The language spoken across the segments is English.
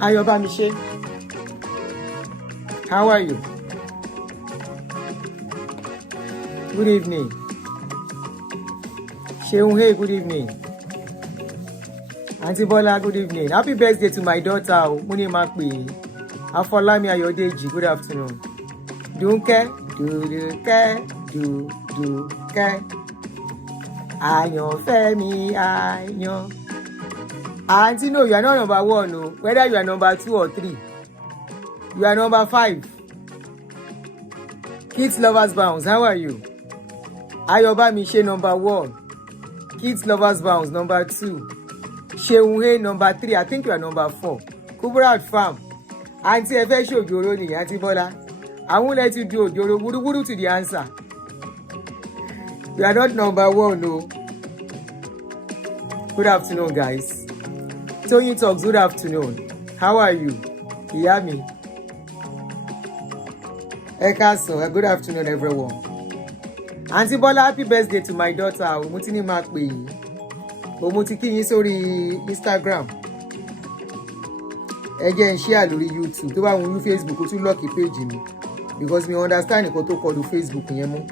Ayobamiche, how are you? Good evening. Sheung, hey, good evening. Auntie Bola, good evening. Happy birthday to my daughter, Muni Makpi. Afolami Ayodeji, good afternoon. Dunke, Duke. Femi, Ayon. Auntie, no, you are not number 1, no. Whether you are number 2 or 3. You are number 5. Kids Lovers Bounce, how are you? Ayobamiche, number 1. Kids Lovers Bounce, number 2. Sheung, number 3. I think you are number 4. Kubrat Farm. Auntie Efeshi Ojoro ni, Auntie Bola. I won't let you do Ojoro. Wudu to the answer. You are not number 1, no. Good afternoon, guys. Tony Talks, good afternoon. How are you? You hear me? Ekaso, good afternoon, everyone. Auntie Bola, happy birthday to my daughter. Omutini Makpe. Omutiki yin sórí Instagram. Again, share lórí YouTube. Tó bá wù Facebook, ó tún lock page mi. Because we understand nǹkan tó kọ lu Facebook yẹn mú.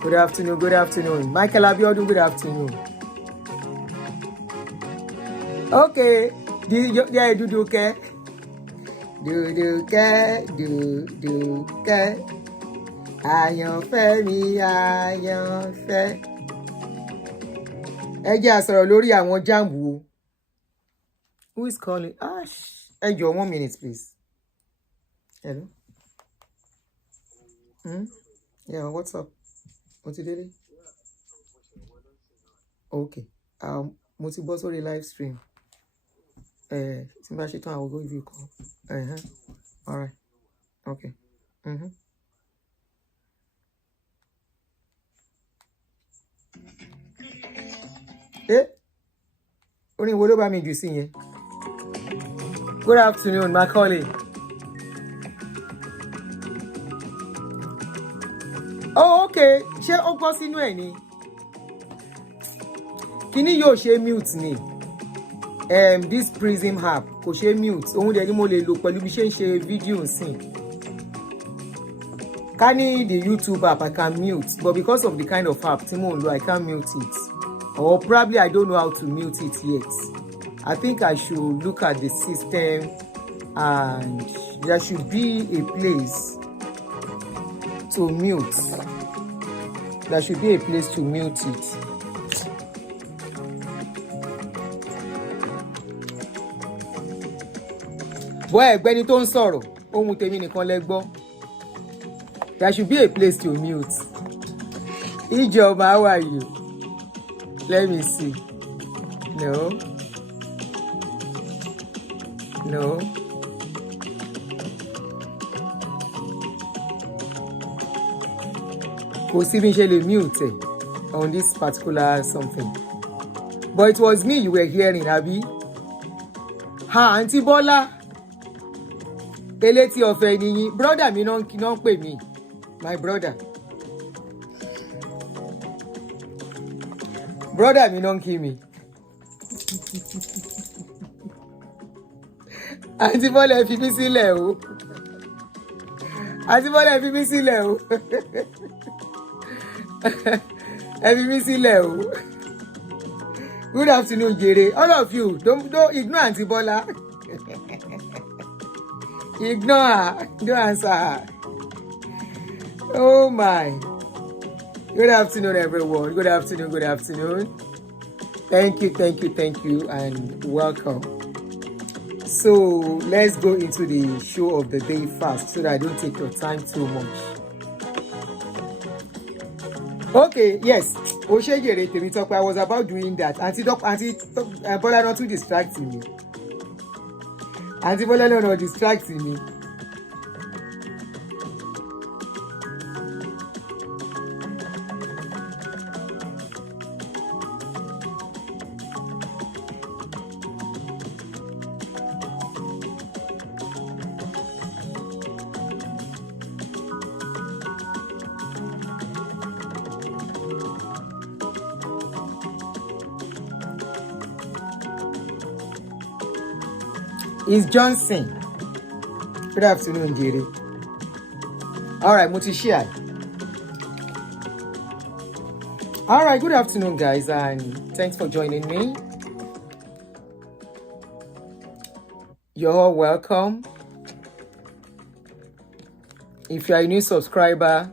Good afternoon. Michael Abiodun, good afternoon. Okay. Duduke. Àyànfẹ́ mi, àyànfẹ́. Ẹ jẹ́ a sọ̀rọ̀ lórí àwọn Jamb o. Who is calling? Ẹ jọ̀ọ́ 1 minute, please. Hello? Yeah, what's up? What's it doing? Okay. Mo ti bọ́ sórí live stream. Tí n bá ṣe tán, I will go give you a call. All right. Okay. Orin wo ló bá mi jù sí yẹn? Good afternoon, Macaulay. Oh, okay. Ṣé ó gbọ́ sínú ẹ̀ ni? Kíní yóò ṣe mute ni. This Prism app kò ṣe mute. Òun dẹ̀ ni mo lè lò pẹ̀lú bí ṣe ń ṣe fídíò nsìn. Ká ní the YouTube app I can mute, but because of the kind of app tí mò ń lò, I can't mute it. Or probably I don't know how to mute it yet. I think I should look at the system and there should be a place to mute. There should be a place to mute it. Boy, ẹgbẹ́ni tó ń sọ̀rọ̀, ohun tèmi nìkan lẹ gbọ́. There should be a place to mute. Ìjọba, how are you? Let me see. No. Kò sí bí n ṣe lè mute on this particular something. But it was me you were hearing, abi? Auntie Bola. Elétí ọ̀fẹ́ ni yín. Brother mi náà ń pè mí. My brother. Brother mi náà ń kí mi. Auntie Bola ẹ fi mí sílẹ̀ o. Auntie Bola ẹ fi mí sílẹ̀ o. Ẹ fi mí sílẹ̀ o. Good afternoon, Jere. All of you, don't ignore Auntie Bola. Ignore her. Don't answer her. Oh my. Good afternoon, everyone. Good afternoon. Thank you, and welcome. So let's go into the show of the day fast so that I don't take your time too much. Okay, yes. Oshegere Temitope, I was about doing that. Auntie Bola not too distracting me. Auntie Bola not distracting me. It's Johnson. Good afternoon, Jerry. All right, Mutishia. All right, good afternoon, guys, and thanks for joining me. You're all welcome. If you're a new subscriber,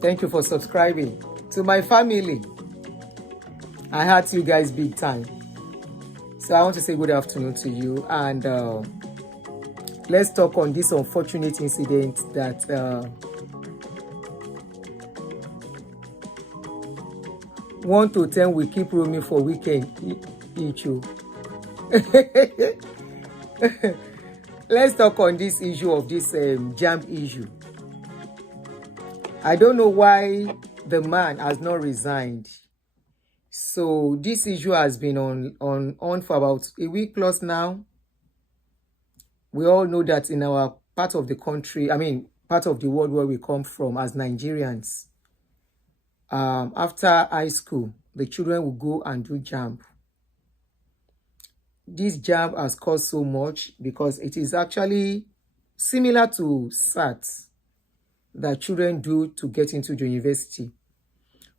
thank you for subscribing. To my family, I heart you guys big time. So I want to say good afternoon to you, and let's talk on this unfortunate incident that 1 to 10 will keep roaming for weekend issue. Let's talk on this issue of this Jamb issue. I don't know why the man has not resigned. So this issue has been on for about a week plus now. We all know that in our part of the country, I mean, part of the world where we come from as Nigerians, after high school, the children will go and do Jamb. This Jamb has caused so much because it is actually similar to SAT that children do to get into the university.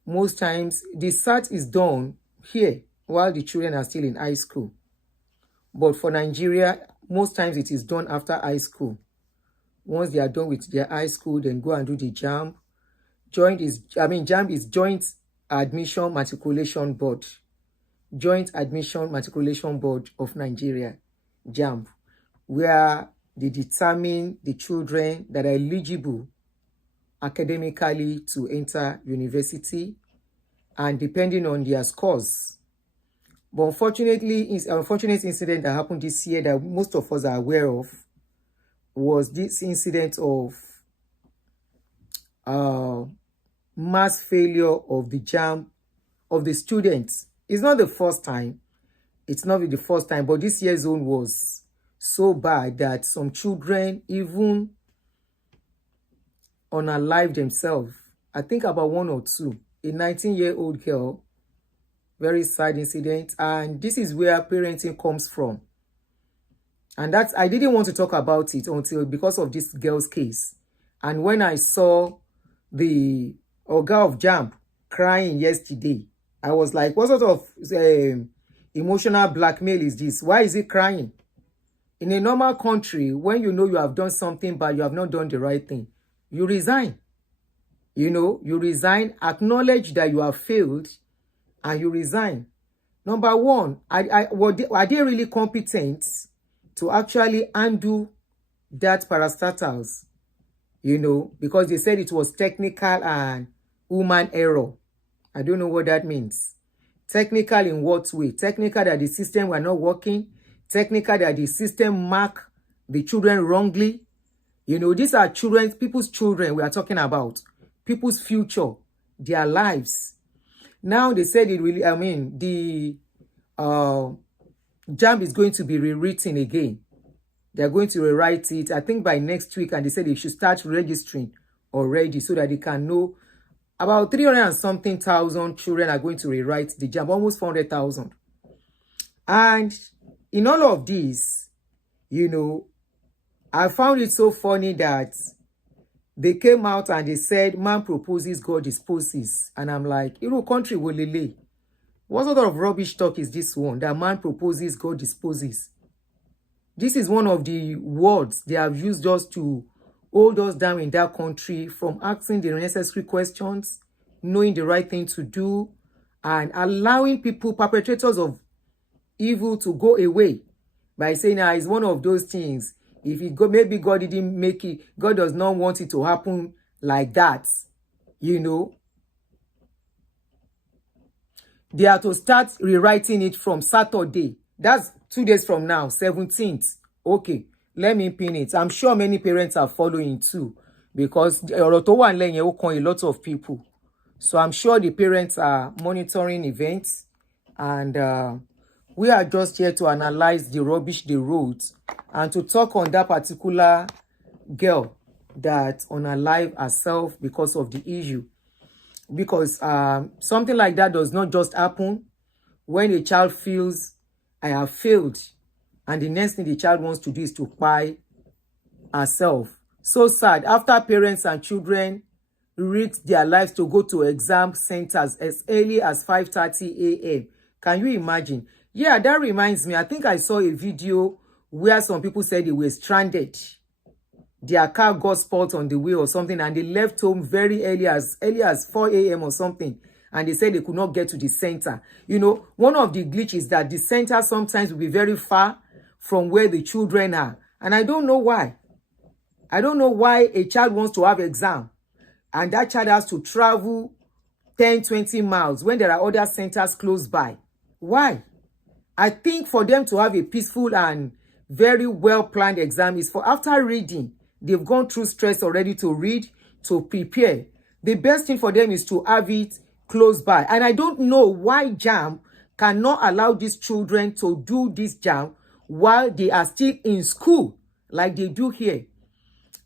Most times, the SAT is done here while the children are still in high school. But for Nigeria, most times it is done after high school. Once they are done with their high school, then go and do the Jamb. Jamb is Joint Admission Matriculation Board. Joint Admission Matriculation Board of Nigeria, Jamb, where they determine the children that are eligible academically to enter university, and depending on their scores. But unfortunately, an unfortunate incident that happened this year that most of us are aware of was this incident of mass failure of the Jamb of the students. It's not the first time. It's not the first time, but this year's own was so bad that some children even unalived themselves. I think about 1 or 2. A 19-year-old girl, very sad incident, and this is where parenting comes from. And that's, I didn't want to talk about it until because of this girl's case. And when I saw the Oga of Jamb crying yesterday, I was like, what sort of emotional blackmail is this? Why is he crying? In a normal country, when you know you have done something but you have not done the right thing, you resign. You know, you resign, acknowledge that you have failed, and you resign. Number one, are they really competent to actually undo that parastatals? You know, because they said it was technical and human error. I don't know what that means. Technical in what way? Technical that the system were not working. Technical that the system marked the children wrongly. You know, these are children, people's children we are talking about. People's future, their lives. Now they said it really, the Jamb is going to be rewritten again. They're going to rewrite it, I think by next week, and they said they should start registering already so that they can know. About 300 and something thousand children are going to rewrite the Jamb, almost 400,000. And in all of this, you know, I found it so funny that they came out and they said, man proposes, God disposes. And I'm like, you know, country will lay. What sort of rubbish talk is this one? That man proposes, God disposes. This is one of the words they have used just to hold us down in that country from asking the necessary questions, knowing the right thing to do, and allowing people, perpetrators of evil, to go away by saying, it's one of those things. If it go, maybe God didn't make it, God does not want it to happen like that, you know. They are to start rewriting it from Saturday. That's 2 days from now, 17th. Okay, let me pin it. I'm sure many parents are following too, because a lot of people. So I'm sure the parents are monitoring events, and we are just here to analyze the rubbish they wrote and to talk on that particular girl that unalived herself because of the issue. Because something like that does not just happen when a child feels, I have failed. and the next thing the child wants to do is to buy herself. So sad. After parents and children risk their lives to go to exam centers as early as 5:30 a.m. Can you imagine? Yeah, that reminds me. I think I saw a video where some people said they were stranded. Their car got spoiled on the way or something, and they left home very early as 4 a.m. or something. And they said they could not get to the center. You know, one of the glitches is that the center sometimes will be very far from where the children are. And I don't know why. I don't know why a child wants to have exam and that child has to travel 10-20 miles when there are other centers close by. Why? I think for them to have a peaceful and very well-planned exam is for after reading, they've gone through stress already to read, to prepare. The best thing for them is to have it close by. And I don't know why Jamb cannot allow these children to do this Jamb while they are still in school like they do here.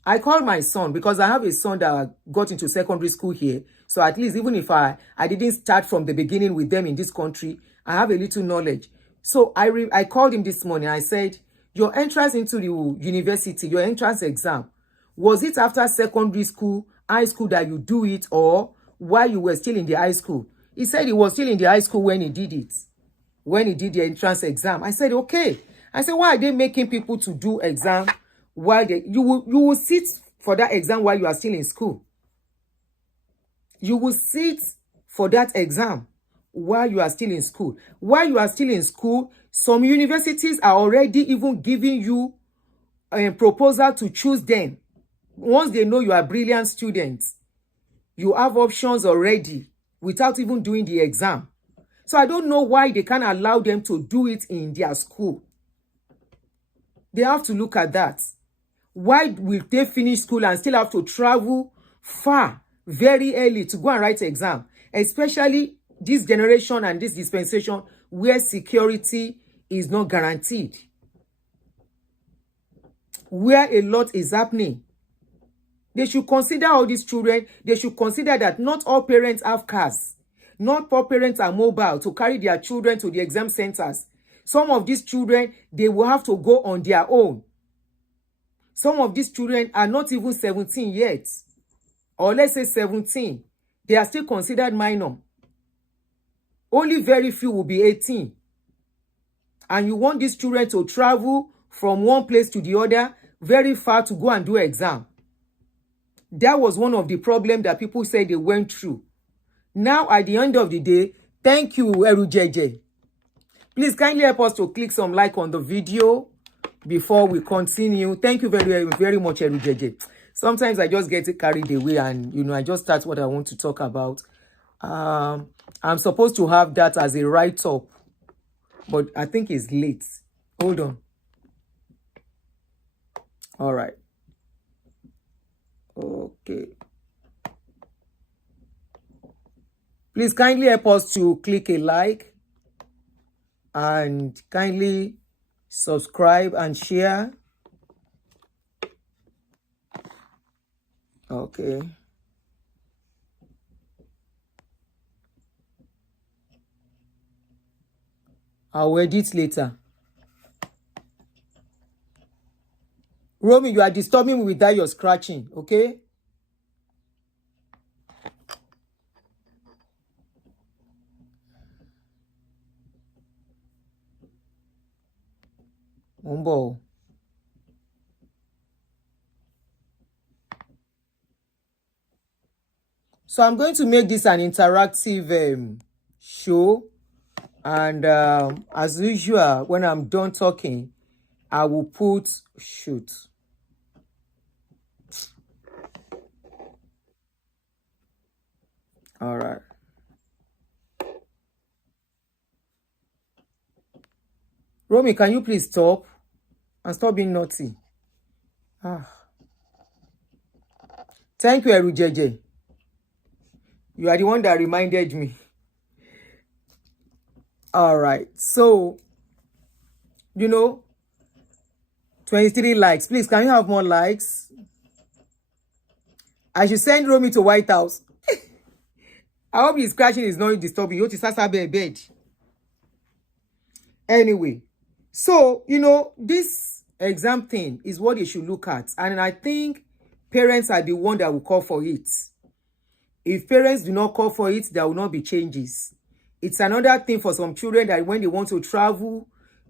I called my son because I have a son that got into secondary school here. So at least even if I didn't start from the beginning with them in this country, I have a little knowledge. So I called him this morning. I said, your entrance into the university, your entrance exam, was it after secondary school, high school that you do it, or while you were still in the high school? He said he was still in the high school when he did it, when he did the entrance exam. I said, okay. I said, why are they making people to do exam while you will sit for that exam while you are still in school? You will sit for that exam while you are still in school. While you are still in school, some universities are already even giving you a proposal to choose them. Once they know you are brilliant students, you have options already without even doing the exam. So I don't know why they can't allow them to do it in their school. They have to look at that. Why will they finish school and still have to travel far very early to go and write exam? Especially this generation and this dispensation where security is not guaranteed. Where a lot is happening. They should consider all these children. They should consider that not all parents have cars. Not all parents are mobile to carry their children to the exam centers. Some of these children, they will have to go on their own. Some of these children are not even 17 yet. Or let's say 17. They are still considered minor. Only very few will be 18. And you want these children to travel from one place to the other very far to go and do exam. That was one of the problems that people said they went through. Now, at the end of the day, thank you, Erujeje. Please kindly help us to click some like on the video before we continue. Thank you very, very much, Erujeje. Sometimes I just get carried away and, you know, I just start what I want to talk about. I'm supposed to have that as a write-up, but I think it's late. Hold on. All right. Okay. Please kindly help us to click a like and kindly subscribe and share. Okay. I'll edit later. Romy, you are disturbing me with that you're scratching, okay? Umbo. So I'm going to make this an interactive show. And as usual, when I'm done talking, I will put shoot. All right. Romy, can you please stop and stop being naughty? Thank you, Erujeje. You are the one that reminded me. All right. So, you know, 23 likes. Please, can you have more likes? I should send Romy to White House. I hope his scratching is not disturbing you. To bed. Anyway, So, this exam thing is what they should look at. And I think parents are the one that will call for it. If parents do not call for it, there will not be changes. It's another thing for some children that when they want to travel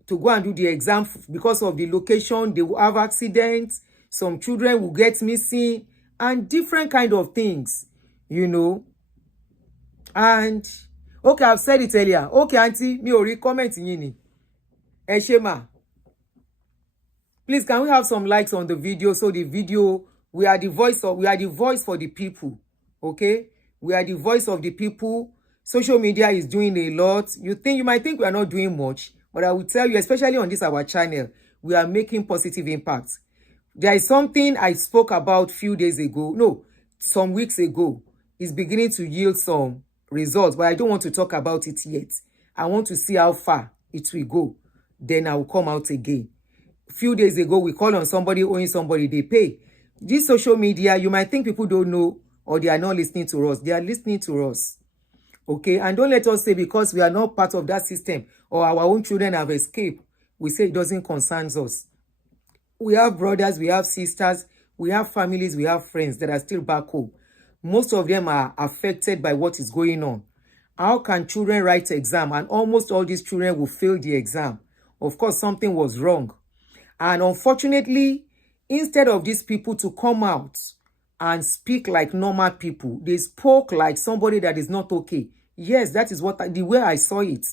to go and do the exam, because of the location, they will have accidents. Some children will get missing and different kind of things, And, okay, I've said it earlier. Okay, auntie, me ò rí comment yín ni. Ẹ ṣé mà. Please, can we have some likes on the video? So the video, we are the voice for the people. Okay? We are the voice of the people. Social media is doing a lot. You might think we are not doing much, but I will tell you, especially on this our channel, we are making positive impacts. There is something I spoke about some weeks ago. It's beginning to yield some results, but I don't want to talk about it yet. I want to see how far it will go. Then I will come out again. A few days ago, we call on somebody owing somebody, they pay. This social media, you might think people don't know or they are not listening to us. They are listening to us. Okay? And don't let us say because we are not part of that system or our own children have escaped, we say it doesn't concern us. We have brothers, we have sisters, we have families, we have friends that are still back home. Most of them are affected by what is going on. How can children write exam and almost all these children will fail the exam? Of course, something was wrong. And unfortunately, instead of these people to come out and speak like normal people, they spoke like somebody that is not okay. Yes, that is the way I saw it.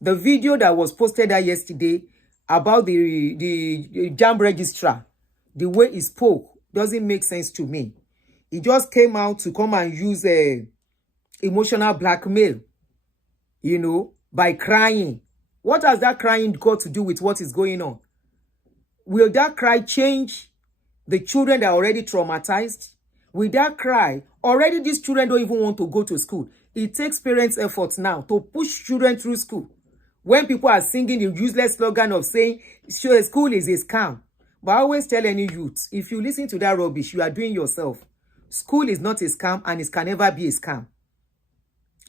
The video that was posted out yesterday about the Jamb registrar, the way he spoke doesn't make sense to me. He just came out to come and use emotional blackmail, by crying. What has that crying got to do with what is going on? Will that cry change the children that are already traumatized? Will that cry? Already these children don't even want to go to school. It takes parents' efforts now to push children through school. When people are singing the useless slogan of saying, sure, school is a scam. But I always tell any youth, if you listen to that rubbish, you are doing yourself. School is not a scam and it can never be a scam.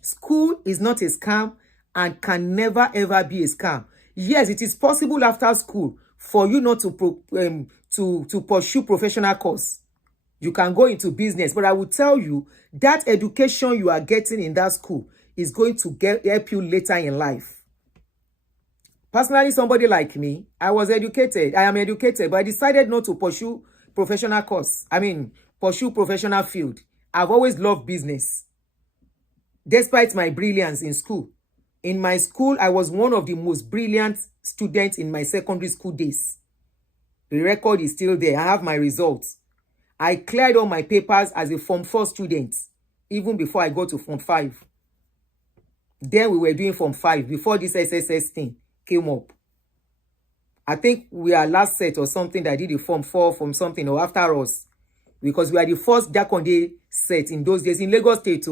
School is not a scam and can never ever be a scam. Yes, it is possible after school for you not to pursue professional course. You can go into business, but I will tell you that education you are getting in that school is going to help you later in life. Personally, somebody like me, I am educated, but I decided not to pursue professional course. Pursue professional field. I've always loved business. Despite my brilliance in school. In my school, I was one of the most brilliant students in my secondary school days. The record is still there. I have my results. I cleared all my papers as a Form 4 student, even before I got to Form 5. Then we were doing Form 5, before this SSS thing came up. I think we are last set or something that did a Form 4 from something or after us. Because we are the first Jakonde set in those days in Lagos State.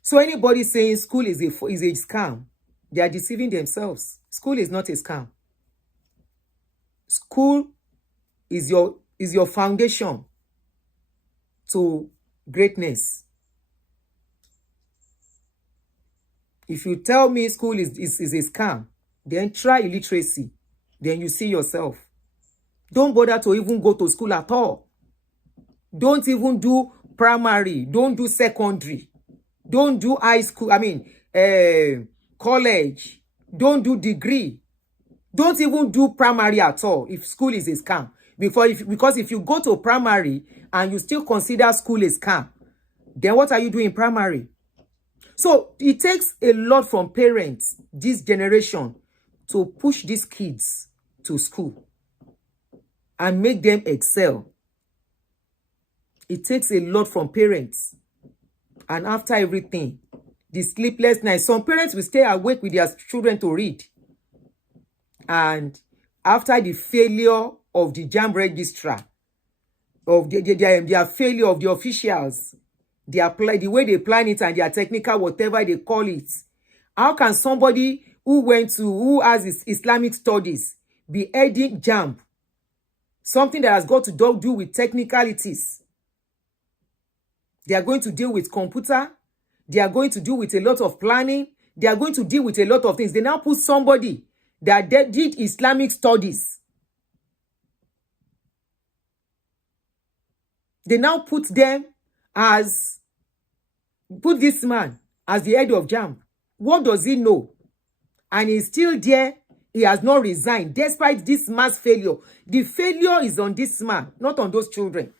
So anybody saying school is a scam, they are deceiving themselves. School is not a scam. School is your foundation to greatness. If you tell me school is a scam, then try illiteracy. Then you see yourself. Don't bother to even go to school at all. Don't even do primary. Don't do secondary. Don't do high school. College. Don't do degree. Don't even do primary at all if school is a scam. Because if you go to primary and you still consider school a scam, then what are you doing in primary? So it takes a lot from parents, this generation, to push these kids to school and make them excel. It takes a lot from parents. And after everything, the sleepless nights, some parents will stay awake with their children to read. And after the failure of the Jamb registrar, of their failure of the officials, the way they plan it and their technical, whatever they call it, how can somebody who has Islamic studies be heading Jamb? Something that has got to do with technicalities. They are going to deal with computer. They are going to deal with a lot of planning. they are going to deal with a lot of things. They now put somebody that did Islamic studies. They now put this man as the head of Jamb. What does he know? And he's still there. He has not resigned despite this mass failure. The failure is on this man, not on those children.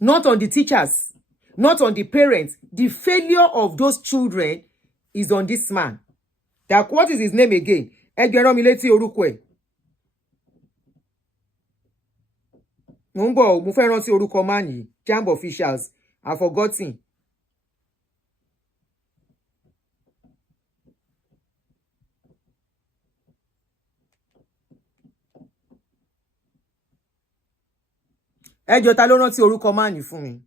Not on the teachers. Not on the parents. The failure of those children is on this man. That, what is his name again? Ẹgbẹ̀rún mi létí orúkọ ẹ̀. Mo ń bọ̀, mo fẹ́ rántí orúkọ man yìí. Jamb officials. I've forgotten. Ẹjọ́ ta ló rántí orúkọ man yìí fún mi?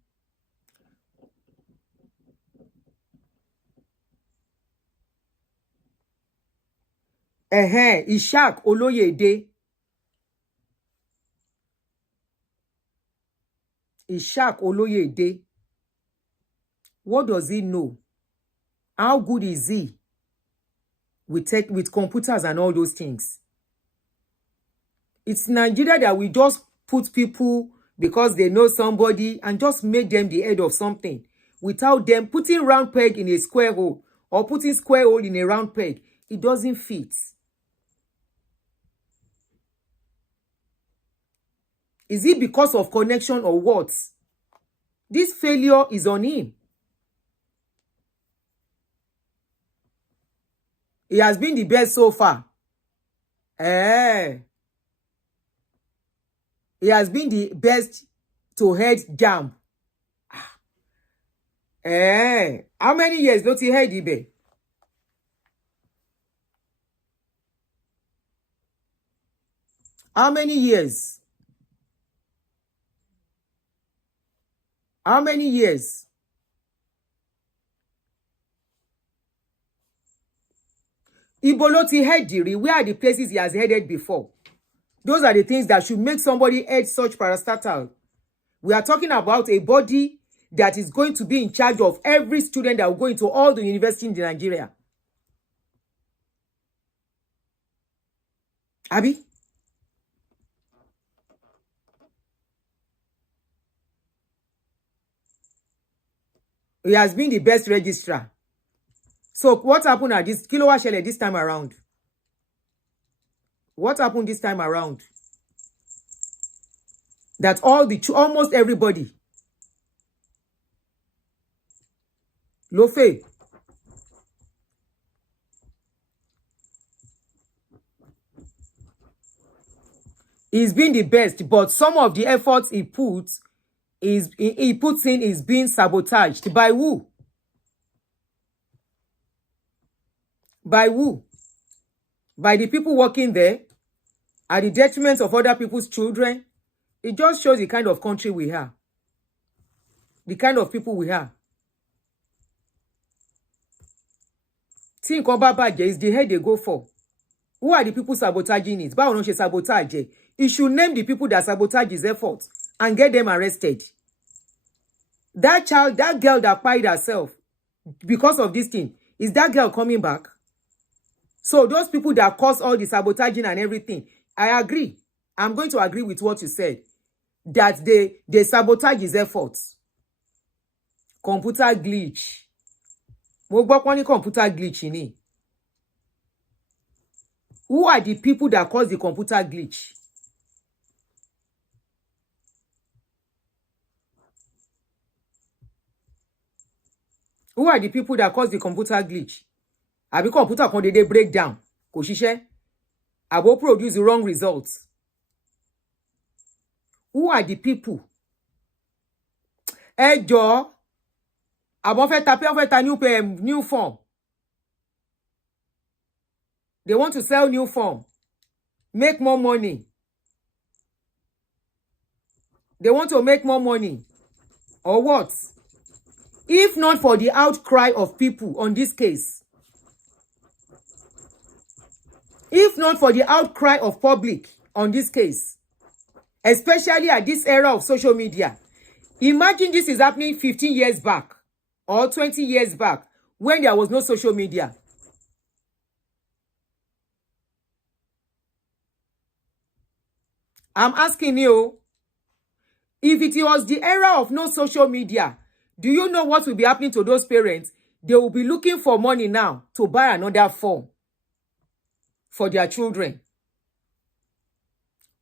Ishaq Olóyèdé. Ishaq Olóyèdé. What does he know? How good is he with computers and all those things? It's Nigeria that we just put people because they know somebody and just make them the head of something without them putting round peg in a square hole or putting square hole in a round peg. It doesn't fit. Is it because of connection or what? This failure is on him. He has been the best so far. He has been the best to head Jamb. How many years don't he head Ibe? How many years? How many years? Ibo ló ti head Diri. Where are the places he has headed before? Those are the things that should make somebody head such parastatal. We are talking about a body that is going to be in charge of every student that will go into all the universities in Nigeria. Abi? He has been the best registrar. So what happened at this Kilowa Shele this time around? What happened this time around? That almost everybody. Lofe. He's been the best, but some of the efforts he puts in is being sabotaged. By who? By who? By the people working there, at the detriment of other people's children. It just shows the kind of country we have. The kind of people we have. Think about budget is the head they go for. Who are the people sabotaging it? Báwo ló ṣe sabotage? He should name the people that sabotage his efforts and get them arrested. That girl that pied herself because of this thing, is that girl coming back? So those people that cause all the sabotaging and everything, I agree. I'm going to agree with what you said. That they sabotage his efforts. Computer glitch. Mo gbọ́ pé wọ́n ní computer glitch ni. Who are the people that cause the computer glitch? Who are the people that cause the computer glitch? Àbí computer kan dédé break down, kò ṣiṣẹ́. Àbó produce the wrong results. Who are the people? Ẹ jọ̀ọ́, àbọ̀ fẹ́ ta new form. They want to sell new form. Make more money. They want to make more money. Or what? If not for the outcry of people on this case. If not for the outcry of public on this case. Especially at this era of social media. Imagine this is happening 15 years back. Or 20 years back. when there was no social media. I'm asking you, if it was the era of no social media, do you know what will be happening to those parents? They will be looking for money now to buy another phone for their children.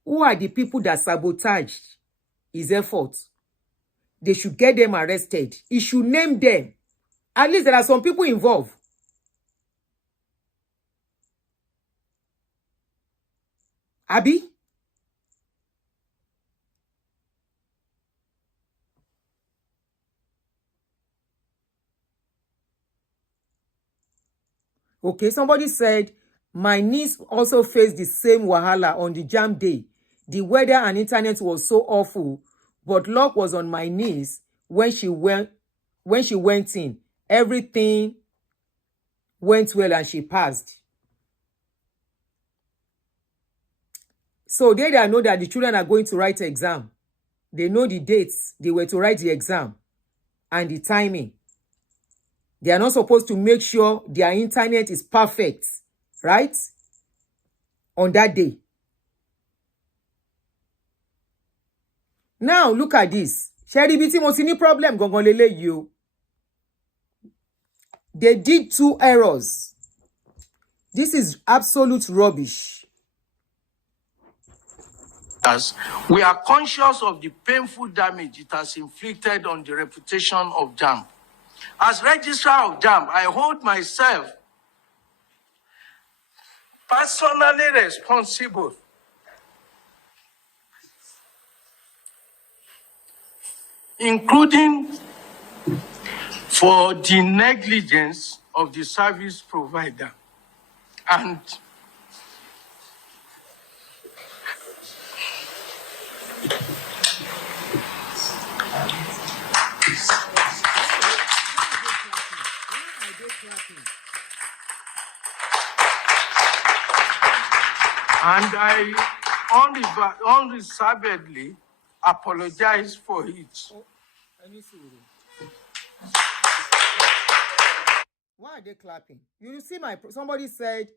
Who are the people that sabotaged his efforts? They should get them arrested. He should name them. At least there are some people involved. Abi? Okay, somebody said, my niece also faced the same wahala on the Jamb day. The weather and internet was so awful, but luck was on my niece when she went in. Everything went well and she passed. So they know that the children are going to write the exam. They know the dates they were to write the exam and the timing. They are not supposed to make sure their internet is perfect, right? On that day. Now, look at this. Sherry biti mo ti ní problem gangan leleyi o. They did 2 errors. This is absolute rubbish. As we are conscious of the painful damage it has inflicted on the reputation of Jamb. As registrar of Jamb, I hold myself personally responsible including for the negligence of the service provider and I unreservedly apologize for it. Why are they clapping? You see, somebody said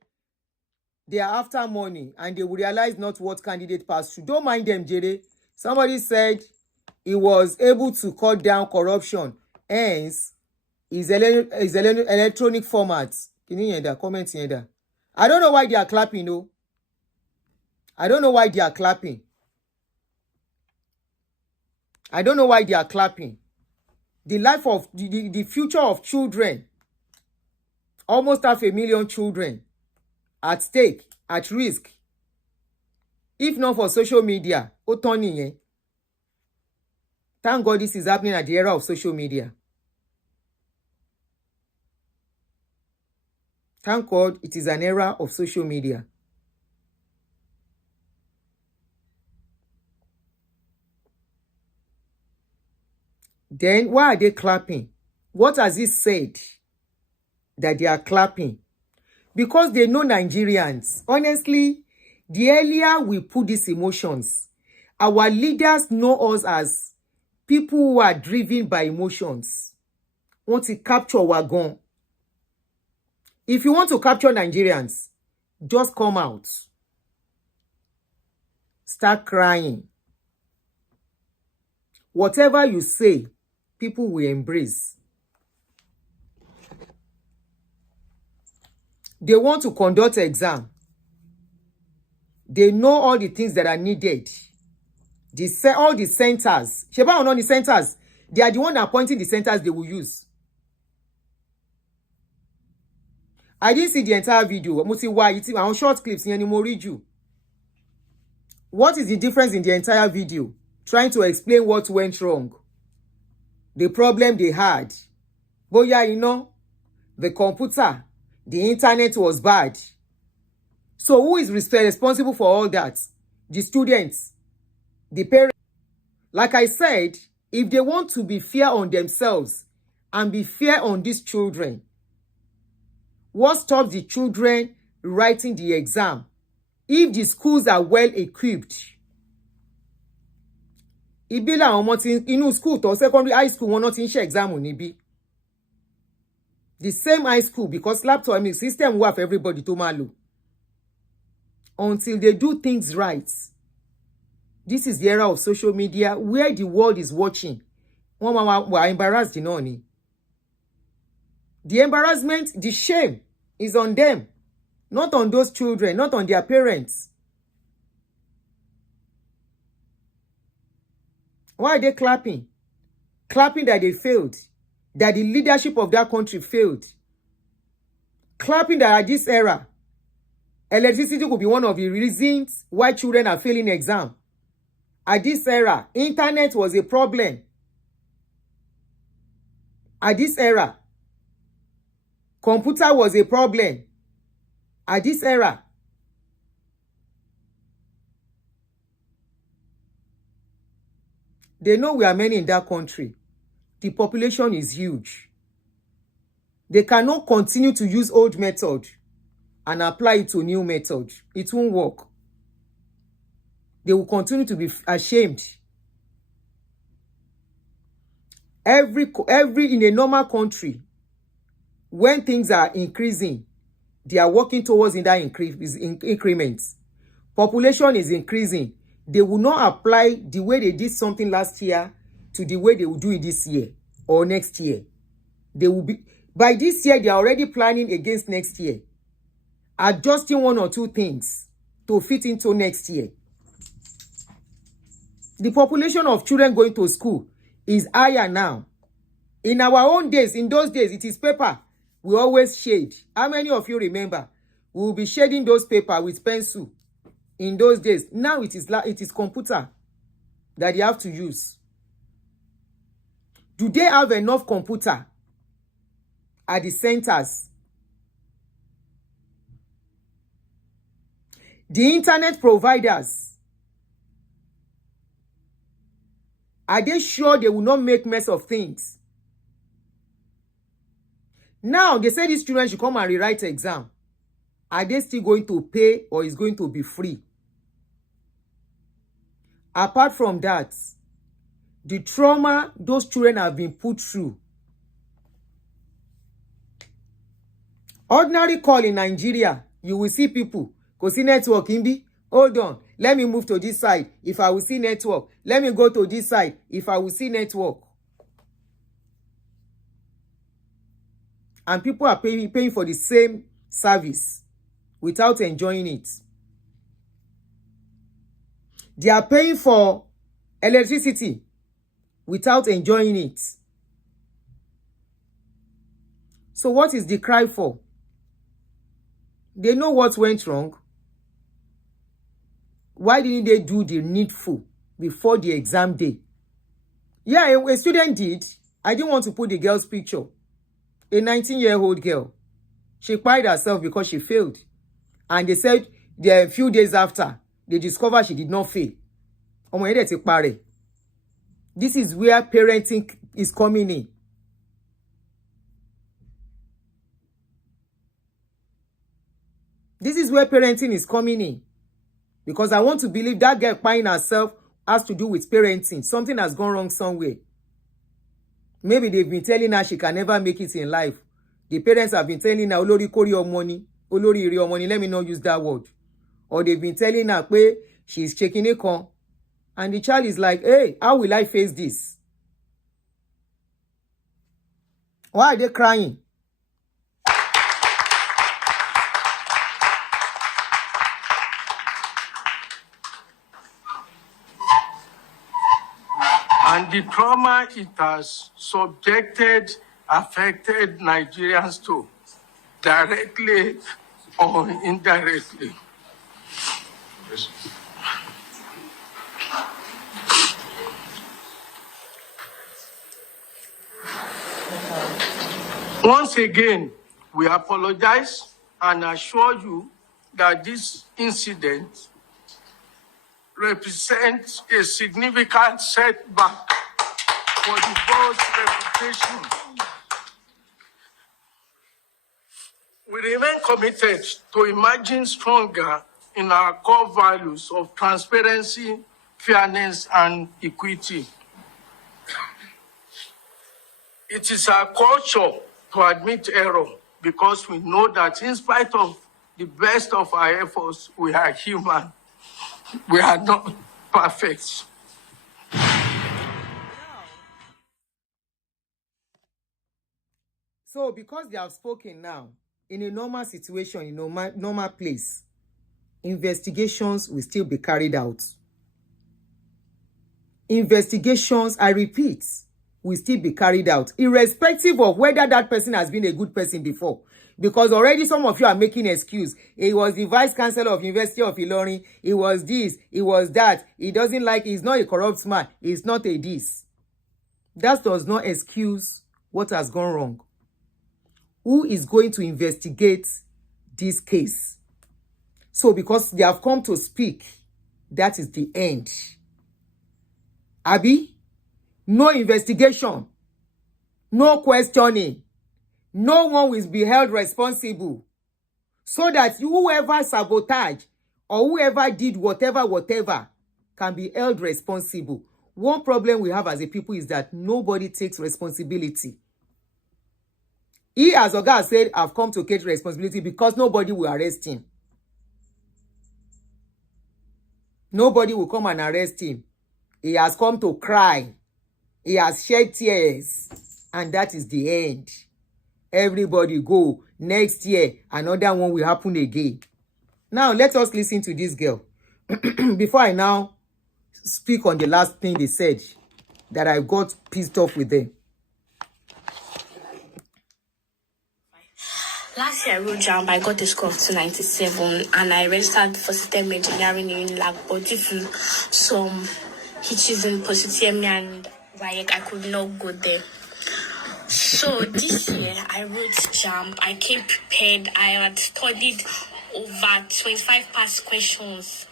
they are after money and they will realize not what candidate passed through. Don't mind them, Jere. Somebody said he was able to cut down corruption, hence his electronic formats. Can you hear that? Comment here that. I don't know why they are clapping, though. I don't know why they are clapping. I don't know why they are clapping. The life of the future of children, almost 500,000 children at stake, at risk. If not for social media, thank God this is happening at the era of social media. Thank God it is an era of social media. Then why are they clapping? What has it said that they are clapping? Because they know Nigerians. Honestly, the earlier we put these emotions, our leaders know us as people who are driven by emotions. Want to capture wagon. If you want to capture Nigerians, just come out. Start crying. Whatever you say, people will embrace. They want to conduct an exam. They know all the things that are needed. All the centers. Sheba on the centers. They are the one appointing the centers they will use. I didn't see the entire video. Mo ti wá yìí àwọn short clips yẹn ni mo read you. What is the difference in the entire video? Trying to explain what went wrong. The problem they had. Boya, you know, the computer, the internet was bad. So who is responsible for all that? The students, the parents. Like I said, if they want to be fair on themselves and be fair on these children, what stops the children writing the exam? If the schools are well equipped, ibila ọmọ tí inú school to secondary high school wọn náà ti ń ṣe exam níbí. The same high school, because laptop system work for everybody to malo. Until they do things right. This is the era of social media where the world is watching. We're embarrassed, The embarrassment, the shame is on them, not on those children, not on their parents. Why are they clapping? Clapping that they failed, that the leadership of that country failed. Clapping that at this era, electricity could be one of the reasons why children are failing exam. At this era, internet was a problem. At this era, computer was a problem. At this era, they know we are many in that country. The population is huge. They cannot continue to use old method and apply it to new method. It won't work. They will continue to be ashamed. Every in a normal country, when things are increasing, they are working towards in that increments. Population is increasing. They will not apply the way they did something last year to the way they will do it this year or next year. They will be, by this year, they are already planning against next year, adjusting one or two things to fit into next year. The population of children going to school is higher now. In our own days, in those days, it is paper. We always shade. How many of you remember? We will be shading those paper with pencil. In those days, now it is computer that you have to use. Do they have enough computer at the centers? The internet providers, are they sure they will not make mess of things? Now, they say these children should come and rewrite the exam. Are they still going to pay or is going to be free? Apart from that, the trauma those children have been put through. Ordinary call in Nigeria, you will see people, go see network, Imbi. Hold on, let me move to this side. If I will see network, let me go to this side. If I will see network. And people are paying for the same service without enjoying it. They are paying for electricity without enjoying it. So what is the cry for? They know what went wrong. Why didn't they do the needful before the exam day? Yeah, a student did. I didn't want to put the girl's picture. A 19-year-old girl. She cried herself because she failed. And they said a few days after, they discovered she did not fail. This is where parenting is coming in. This is where parenting is coming in. Because I want to believe that girl crying herself has to do with parenting. Something has gone wrong somewhere. Maybe they've been telling her she can never make it in life. The parents have been telling her, Olori kori your money, Olori iri your money, let me not use that word. Or they've been telling her, she's checking it on. And the child is like, hey, how will I face this? Why are they crying? And the trauma it has affected Nigerians too, directly or indirectly. Yes. Once again, we apologize and assure you that this incident represents a significant setback for the board's reputation. We remain committed to emerging stronger in our core values of transparency, fairness, and equity. It is our culture to admit error because we know that in spite of the best of our efforts, we are human. We are not perfect. So because they have spoken now, in a normal situation, in a normal place, investigations will still be carried out. Investigations, I repeat, will still be carried out, irrespective of whether that person has been a good person before. Because already some of you are making excuse. He was the vice chancellor of University of Ilorin. He was this, he was that. He doesn't like, he's not a corrupt man. He's not a this. That does not excuse what has gone wrong. Who is going to investigate this case? So because they have come to speak, that is the end. Abi, no investigation, no questioning, no one will be held responsible, so that whoever sabotage or whoever did whatever can be held responsible. One problem we have as a people is that nobody takes responsibility. He, as Oga said, have come to take responsibility because nobody will arrest him. Nobody will come and arrest him. He has come to cry. He has shed tears. And that is the end. Everybody go. Next year, another one will happen again. Now, let us listen to this girl. Before I now speak on the last thing they said, that I got pissed off with them. Last year I wrote Jamb, I got a score of 297 and I registered for system engineering in Unilag, but due to some hitches in Positiemi and WAEC, I could not go there. So this year I wrote Jamb, I came prepared, I had studied over 25 past questions.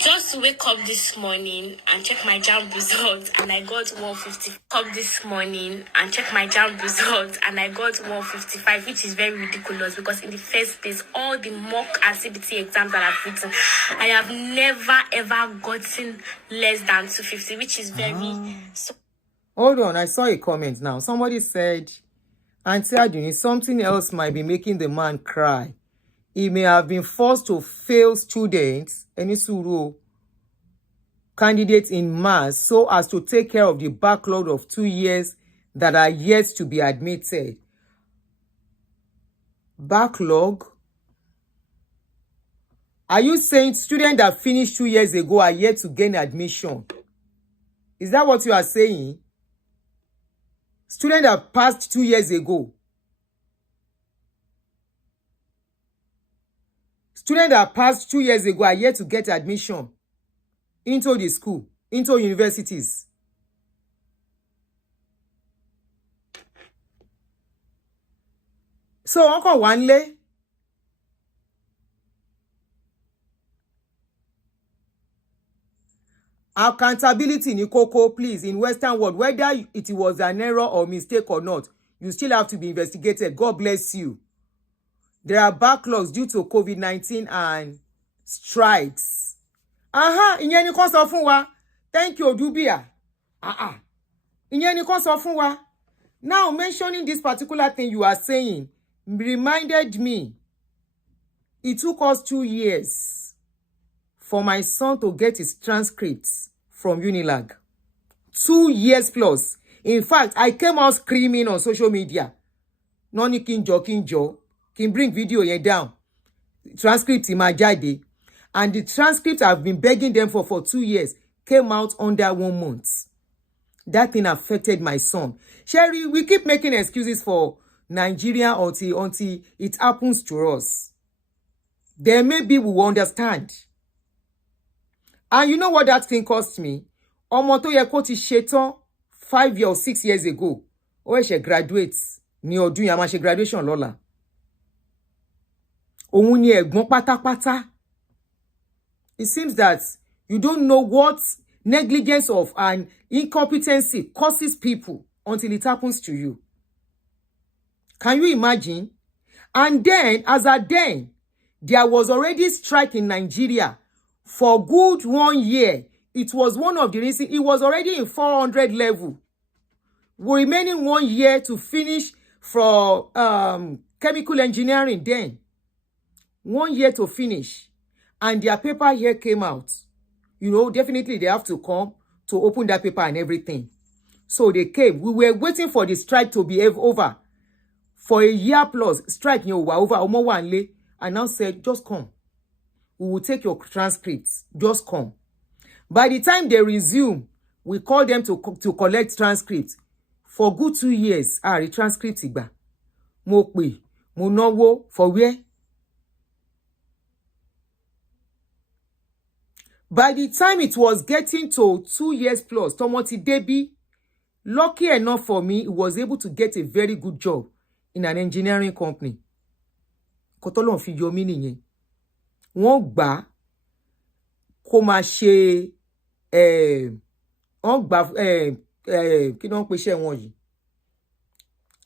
Just to wake up this morning and check my Jamb results and I got 150. Up this morning and check my Jamb results and I got 155, which is very ridiculous because in the first place, all the mock and CBT exams that I've written, I have never ever gotten less than 250, which is very... Hold on, I saw a comment now. Somebody said, Auntie Aduni, something else might be making the man cry. He may have been forced to fail students, candidates in mass, so as to take care of the backlog of 2 years that are yet to be admitted. Backlog? Are you saying students that finished 2 years ago are yet to gain admission? Is that what you are saying? Students that passed 2 years ago. Students that passed 2 years ago are yet to get admission into the school, into universities. So, Uncle Wanle, accountability ni koko, please, in Western world, whether it was an error or mistake or not, you still have to be investigated. God bless you. There are backlogs due to COVID-19 and strikes. Ìyẹn ni kò sọ fún wa. Thank you, Odubia. Ìyẹn ni kò sọ fún wa. Now, mentioning this particular thing you are saying reminded me, it took us 2 years for my son to get his transcripts from Unilag. 2 years plus. In fact, I came out screaming on social media. Noni kinjo. Can bring video here down. Transcript in my jade. And the transcript I've been begging them for 2 years came out under 1 month. That thing affected my son. Sherry, we keep making excuses for Nigeria until it happens to us. Then maybe we will understand. And you know what that thing cost me? Ọmọ tó yẹ kó ti ṣetán 5 or 6 years ago. Ó ṣe graduates ní ọdún yẹn, a máa ṣe graduation lọ́la. Òun ni ẹ̀gbọ́n pátápátá. It seems that you don't know what negligence of and incompetency causes people until it happens to you. Can you imagine? And then, as at then, there was already strike in Nigeria for good 1 year. It was one of the reasons. It was already in 400 level. We're remaining 1 year to finish for chemical engineering then. 1 year to finish. And their paper here came out. You know, definitely they have to come to open that paper and everything. So they came. We were waiting for the strike to be over. For a year plus, strike over almost 1 year. And now said, just come. We will take your transcripts. Just come. By the time they resume, we call them to collect transcripts. For good 2 years, the transcript igba. Mo pe, mo náwó, for where? By the time it was getting to 2 years plus, Tomoti Debi, lucky enough for me, he was able to get a very good job in an engineering company. Kotolon fi yo mi nìyẹn. Wọ́n gbà kó máa ṣe wọ́n gbà kí ló ń pè iṣẹ́ wọn yìí.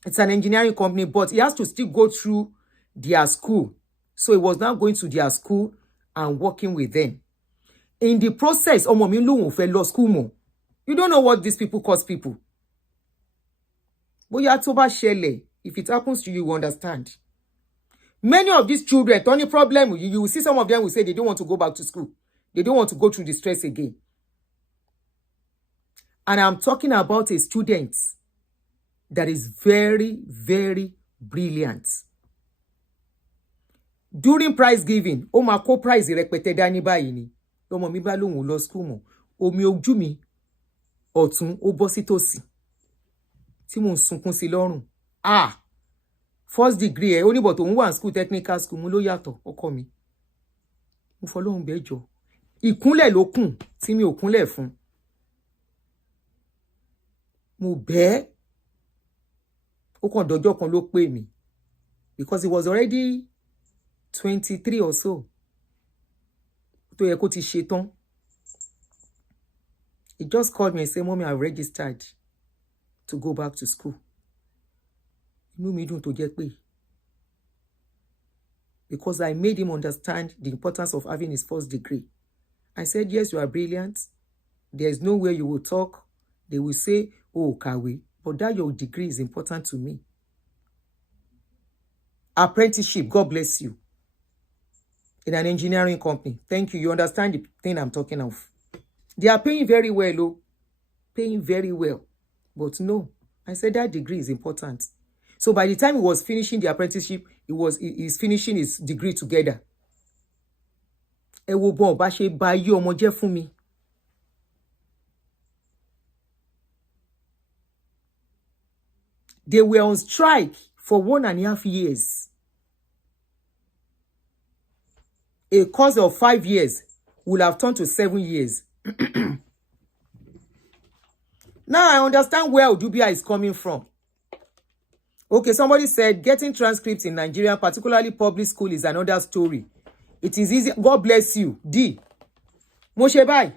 It's an engineering company, but he has to still go through their school. So he was now going to their school and working with them. In the process, ọmọ mi lóhùn fẹ́ lọ school mọ́. You don't know what these people cause people. Bóyá tó bá ṣẹlẹ̀, if it happens to you, you understand. Many of these children, only problem, you will see some of them will say they don't want to go back to school. They don't want to go through the stress again. And I'm talking about a student that is very, very brilliant. During prize giving, ó máa kó prize rẹpẹtẹ dání báyìí ni. Ọmọ mi bá lóhùn lọ school mọ́. Omi ojú mi ọ̀tún ó bọ́ sí tòsí. Tí mo ń sunkún sí lọ́rùn. First degree ó ní but òun wà ní school technical school mo ló yàtọ̀ ọkọ mi. Mo fọlọ́run bẹ́ẹ̀ jọ. Ìkúnlẹ̀ ló kùn tí mi ò kúnlẹ̀ fún. Mo bẹ́ẹ̀. Ó kàn dọjọ́ kan ló pè mí. Because he was already 23 or so. Tó yẹ kó ti ṣe tán. He just called me and said, Mommy, I've registered to go back to school. Inú mi dùn tó jẹ́ pé. Because I made him understand the importance of having his first degree. I said, yes, you are brilliant. There is no way you will talk. They will say, oh, kàwé. But that your degree is important to me. Apprenticeship, God bless you. In an engineering company. Thank you. You understand the thing I'm talking of. They are paying very well, oh. Paying very well. But no. I said that degree is important. So by the time he was finishing the apprenticeship, he's finishing his degree together. Ẹ wo bọ́n bá ṣe bá yí ọmọ jẹ́ fún mi. They were on strike for 1.5 years. A course of 5 years will have turned to 7 years. Now I understand where Odubia is coming from. Okay, somebody said getting transcripts in Nigeria, particularly public school, is another story. It is easy. God bless you. D. Mo ṣe báyìí.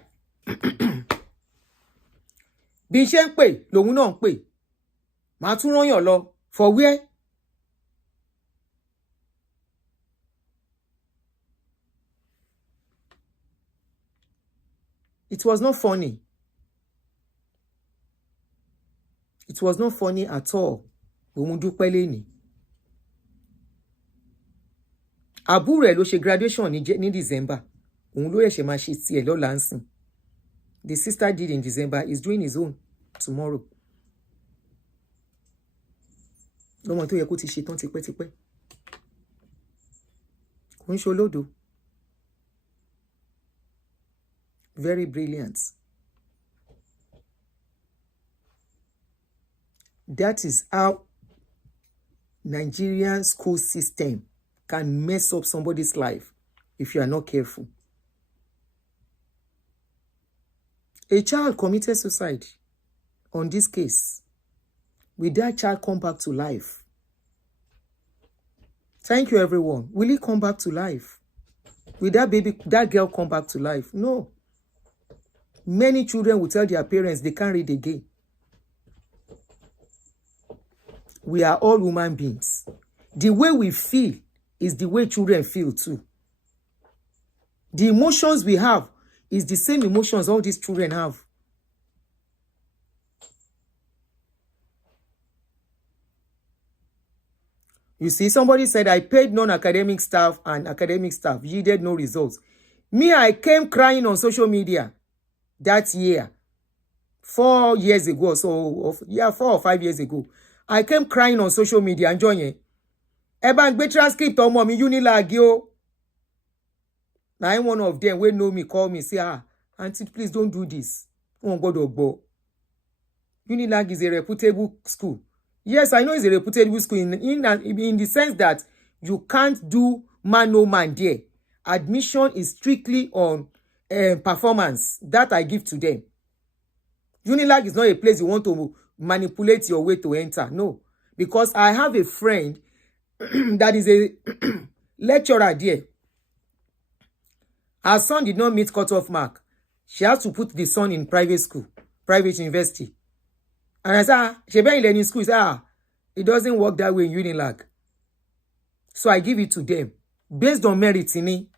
Bí ṣe ń pè, lòun náà ń pè. Màá tún rán yàn lọ. For where? It was not funny. It was not funny at all. Òun dúpẹ́ lẹ́ni. Àbúrò ẹ̀ ló ṣe graduation ní December. Òun ló ẹ̀ṣẹ̀ máa ṣe tiẹ̀ lọ́la ń sìn. The sister did in December. He's doing his own tomorrow. Lọ́mọ tó yẹ kó ti ṣe tán tipẹ́tipẹ́. Kò ń ṣolódo. Very brilliant. That is how Nigerian school system can mess up somebody's life if you are not careful. A child committed suicide on this case. Will that child come back to life? Thank you, everyone. Will he come back to life? Will that girl come back to life? No. Many children will tell their parents they can't read again. We are all human beings. The way we feel is the way children feel too. The emotions we have is the same emotions all these children have. You see, somebody said I paid non-academic staff and academic staff yielded no results. Me, I came crying on social media that year, 4 years ago or so, 4 or 5 years ago. I came crying on social media and join it. Eban be transcript on mommy Unilag yo. Now one of them will know me, call me, say, auntie, please don't do this. Oh God, Unilag is a reputable school. Yes, I know it's a reputable school in the sense that you can't do man there. Admission is strictly on performance that I give to them. Unilag is not a place you want to manipulate your way to enter. No, because I have a friend that is a lecturer there. Her son did not meet cutoff mark. She has to put the son in private school, private university. And I said, she been in learning school. She said, it doesn't work that way in Unilag. So I give it to them based on merit in me.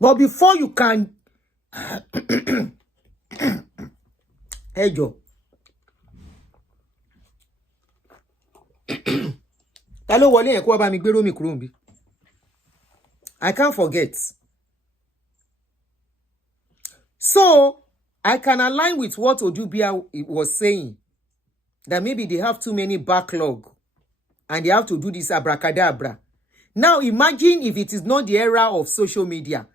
But before you can, hey Joe, hello, Wale, I can't forget. So I can align with what Odubia was saying, that maybe they have too many backlog and they have to do this abracadabra. Now imagine if it is not the era of social media.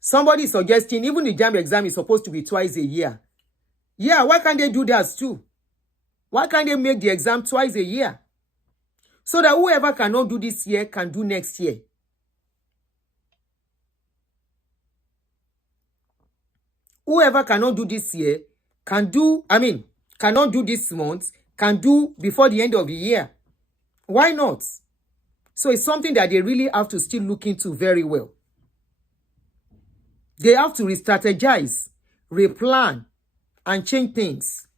Somebody is suggesting even the Jamb exam is supposed to be twice a year. Yeah, why can't they do that too? Why can't they make the exam twice a year? So that whoever cannot do this year can do next year. Whoever cannot do this year cannot do this month, can do before the end of the year. Why not? So it's something that they really have to still look into very well. They have to re-strategize, replan, and change things.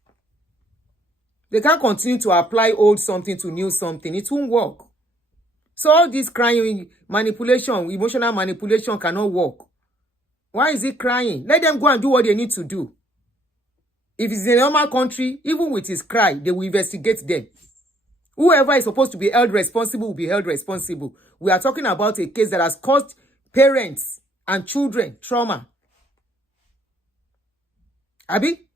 They can't continue to apply old something to new something. It won't work. So all this crying, manipulation, emotional manipulation cannot work. Why is he crying? Let them go and do what they need to do. If it's in a normal country, even with his cry, they will investigate them. Whoever is supposed to be held responsible will be held responsible. We are talking about a case that has caused parents and children trauma. Abi,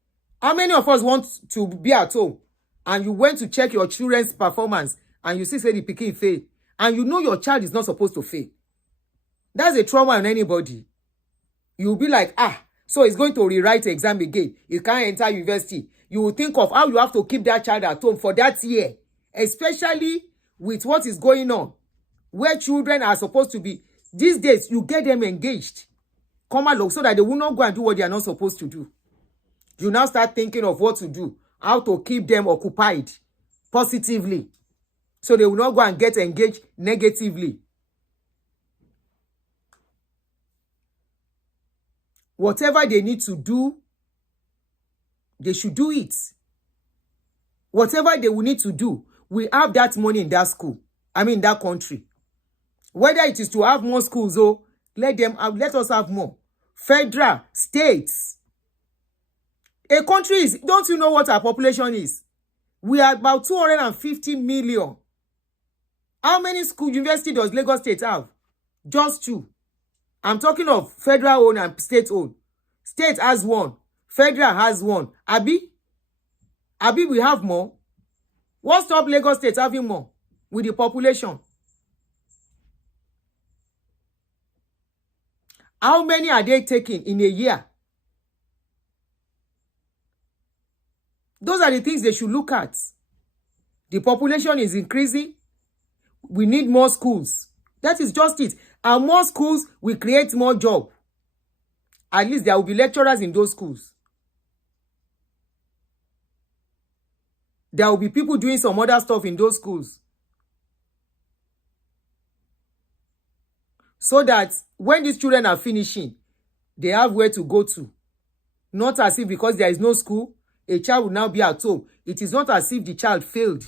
how many of us want to be at home and you went to check your children's performance and you see say the pikin fail and you know your child is not supposed to fail? That's a trauma on anybody. You'll be like, so it's going to rewrite the exam again. You can't enter university. You will think of how you have to keep that child at home for that year, especially with what is going on, where children are supposed to be. These days, you get them engaged. Come along so that they will not go and do what they are not supposed to do. You now start thinking of what to do, how to keep them occupied positively, so they will not go and get engaged negatively. Whatever they need to do, they should do it. Whatever they will need to do, we have that money in that school. That country. Whether it is to have more schools, let us have more. Federal, states. A country is, don't you know what our population is? We are about 250 million. How many university does Lagos State have? Just 2. I'm talking of federal owned and state owned. State has 1. Federal has 1. Abi, we have more. What stop Lagos State having more with the population? How many are they taking in a year? Those are the things they should look at. The population is increasing. We need more schools. That is just it. And more schools will create more jobs. At least there will be lecturers in those schools. There will be people doing some other stuff in those schools. So that when these children are finishing, they have where to go to. Not as if because there is no school, a child will now be at home. It is not as if the child failed.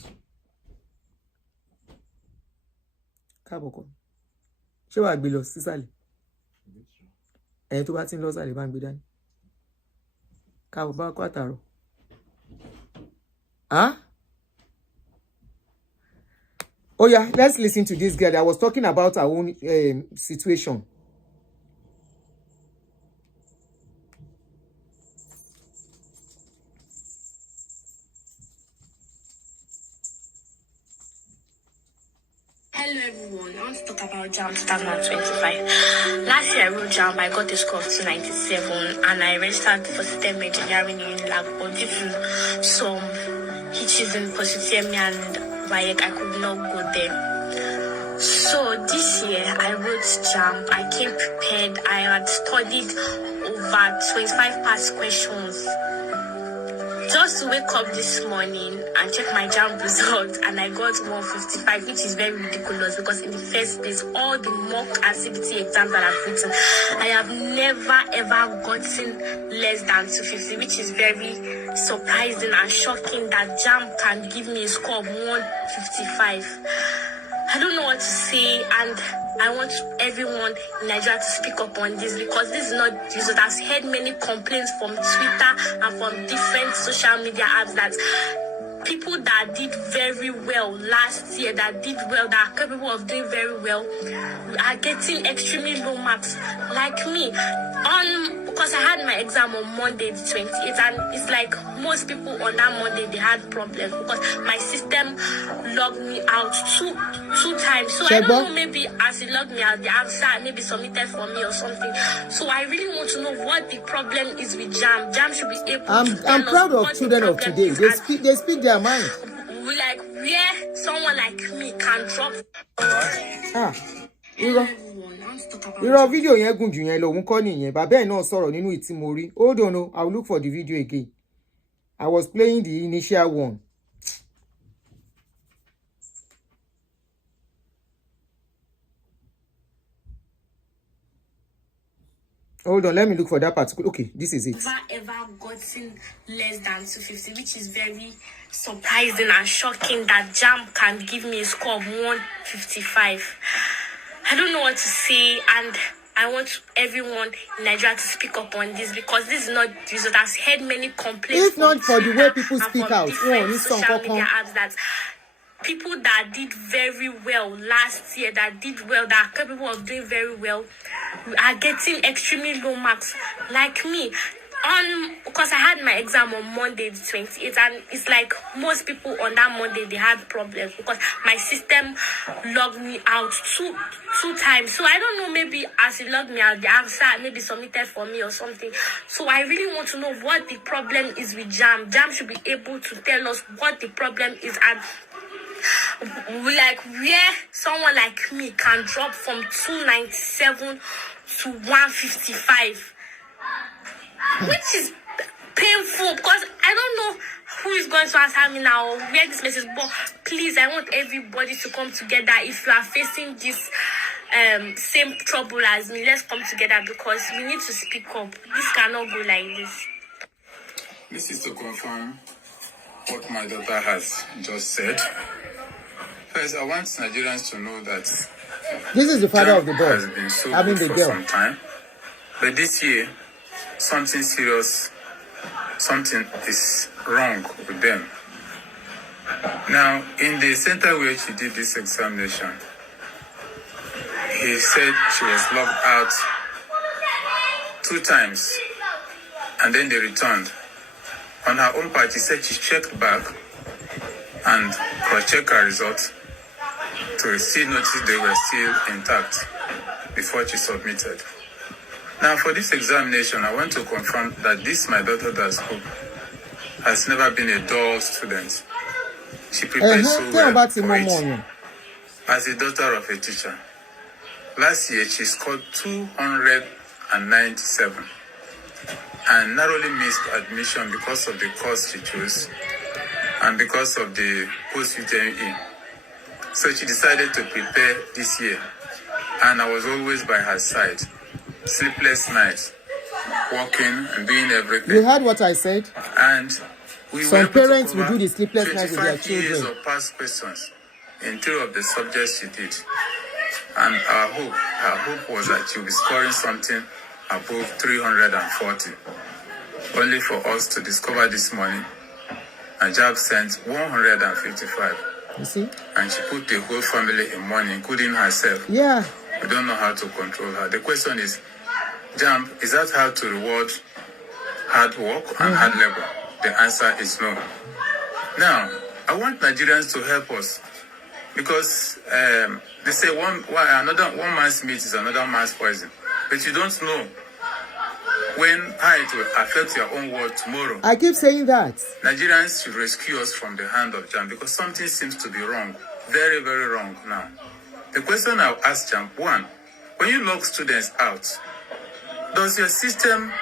Ṣé wàá gbé lọ sísàlẹ̀? Ẹ̀yin tó bá ti ń lọ sàlẹ̀ bá ń gbé dání. Káàbọ̀ bá kó àtàrọ̀. Huh? Oh yeah, let's listen to this girl that was talking about her own situation. Hello everyone, I want to talk about Jamb 2025. Last year I wrote Jamb, I got a score of 297 and I registered for system engineering in Lag, but due to some hitches in Positemi and Bayek, I could not go there. So this year I wrote Jamb, I came prepared, I had studied over 25 past questions. Just to wake up this morning and check my Jamb results, and I got 155, which is very ridiculous because in the first place, all the mock and CBT exams that I've written, I have never ever gotten less than 250, which is very surprising and shocking that Jamb can give me a score of 155. I don't know what to say, and I want everyone in Nigeria to speak up on this because this is not this. I've heard many complaints from Twitter and from different social media apps that people that did very well last year, that did well, that are capable of doing very well, are getting extremely low marks, like me. Because I had my exam on Monday the 28th, and it's like most people on that Monday they had problems because my system logged me out two times. So I don't know, maybe as it logged me out, the answer maybe submitted for me or something. So I really want to know what the problem is with Jamb. Jamb should be able to tell I'm proud us of what children the of problem today. is. They speak their mind. Like where someone like me can drop. Irọ́ video yẹn gùn jù yẹn lọ, òun kọ́ nìyẹn. Bàbá ẹ̀ náà sọ̀rọ̀ nínú ìtí mo rí. Hold on, no, I'll look for the video again. I was playing the initial one. Hold on, let me look for that particular. Okay, this is it. Ever gotten less than 250, which is very surprising and shocking that Jamb can give me a score of 155. I don't know what to say, and I want everyone in Nigeria to speak up on this because this is not the result. I've heard many complaints. If not for the way people speak out, social media apps that people that did very well last year, that did well, that are capable of doing very well, are getting extremely low marks, like me. Because I had my exam on Monday the 28th, and it's like most people on that Monday they had problems because my system logged me out two times. So I don't know, maybe as it logged me out, the answer maybe submitted for me or something. So I really want to know what the problem is with Jamb. Jamb should be able to tell us what the problem is, and like where someone like me can drop from 297 to 155, which is painful because I don't know who is going to answer me now or where this message. But please, I want everybody to come together. If you are facing this same trouble as me, let's come together because we need to speak up. This cannot go like this. This is to confirm what my daughter has just said. First, I want Nigerians to know that this is the father of the boy has been so having good the for girl. some time, but this year something serious, something is wrong with them. Now, in the center where she did this examination, he said she was logged out 2 times and then they returned. On her own part, she said she checked back and cross-checked her results to still notice they were still intact before she submitted. Now, for this examination, I want to confirm that this, my daughter that spoke, has never been a dull student. She prepared so well for it as a daughter of a teacher. Last year, she scored 297 and narrowly missed admission because of the course she chose and because of the post-UTME. So she decided to prepare this year, and I was always by her side. Sleepless nights, walking and doing everything. You heard what I said? And some parents will do the sleepless nights with their children. 25 years of past questions in 3 of the subjects she did. And her hope was that she would be scoring something above 340. Only for us to discover this morning and Jamb sent 155. You see? And she put the whole family in mourning, including herself. Yeah. We don't know how to control her. The question is, Jamb, is that how to reward hard work and hard labor? The answer is no. Now, I want Nigerians to help us because they say one man's meat is another man's poison. But you don't know how it will affect your own world tomorrow. I keep saying that. Nigerians should rescue us from the hand of Jamb because something seems to be wrong. Very, very wrong now. The question I'll ask Jamb, one, when you lock students out, does your system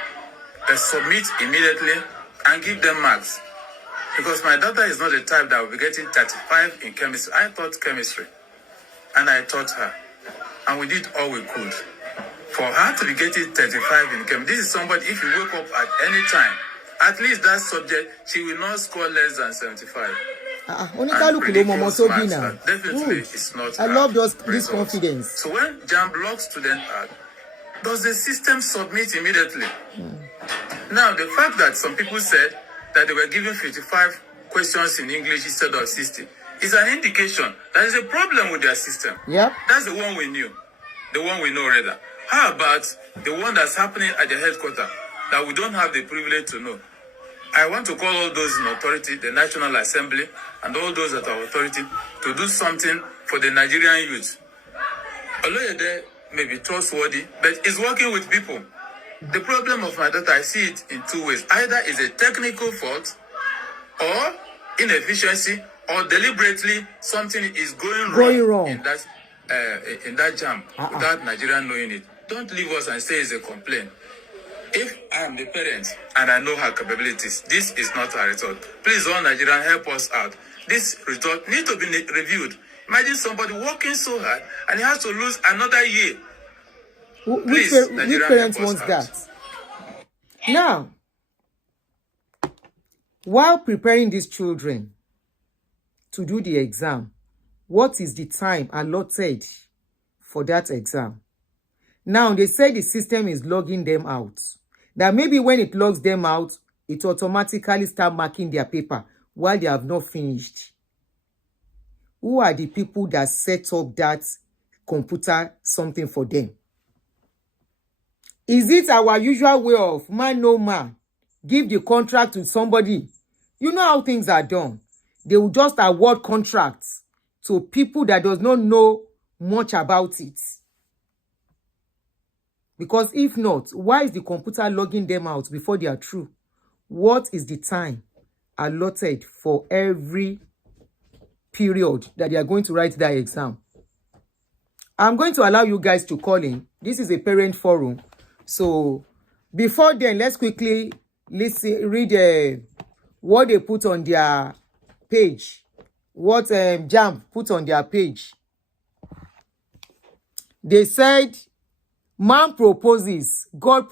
submit immediately and give them marks? Because my daughter is not the type that will be getting 35 in chemistry. I taught chemistry and I taught her. And we did all we could. For her to be getting 35 in chem, this is somebody, if you wake up at any time, at least that subject, she will not score less than 75. Definitely, it's not. I love this confidence. So when Jamb locks students out, does the system submit immediately? Now, the fact that some people said that they were given 55 questions in English instead of 60 is an indication there is a problem with their system. Yeah. That's the one we knew. The one we know rather. How about the one that's happening at the headquarters that we don't have the privilege to know? I want to call all those in authority, the National Assembly, and all those that are authority to do something for the Nigerian youth. Oloyede may be trustworthy, but is working with people. The problem of my daughter, I see it in two ways. Either is a technical fault, or inefficiency, or deliberately something is going wrong in that Jamb without Nigerian knowing it. Don't leave us and say it's a complaint. If I am the parent and I know her capabilities, this is not her result. Please, all Nigerians, help us out. This result needs to be reviewed. Imagine somebody working so hard and he has to lose another year. Which parents want that? Now, while preparing these children to do the exam, what is the time allotted for that exam? Now, they say the system is logging them out. That maybe when it logs them out, it automatically start marking their paper while they have not finished. Who are the people that set up that computer something for them? Is it our usual way of man no man, give the contract to somebody? You know how things are done. They will just award contracts to people that does not know much about it. Because if not, why is the computer logging them out before they are through? What is the time allotted for every period that they are going to write that exam? I'm going to allow you guys to call in. This is a parent forum. So before then, let's quickly read what they put on their page. What Jamb put on their page. They said, man proposes, God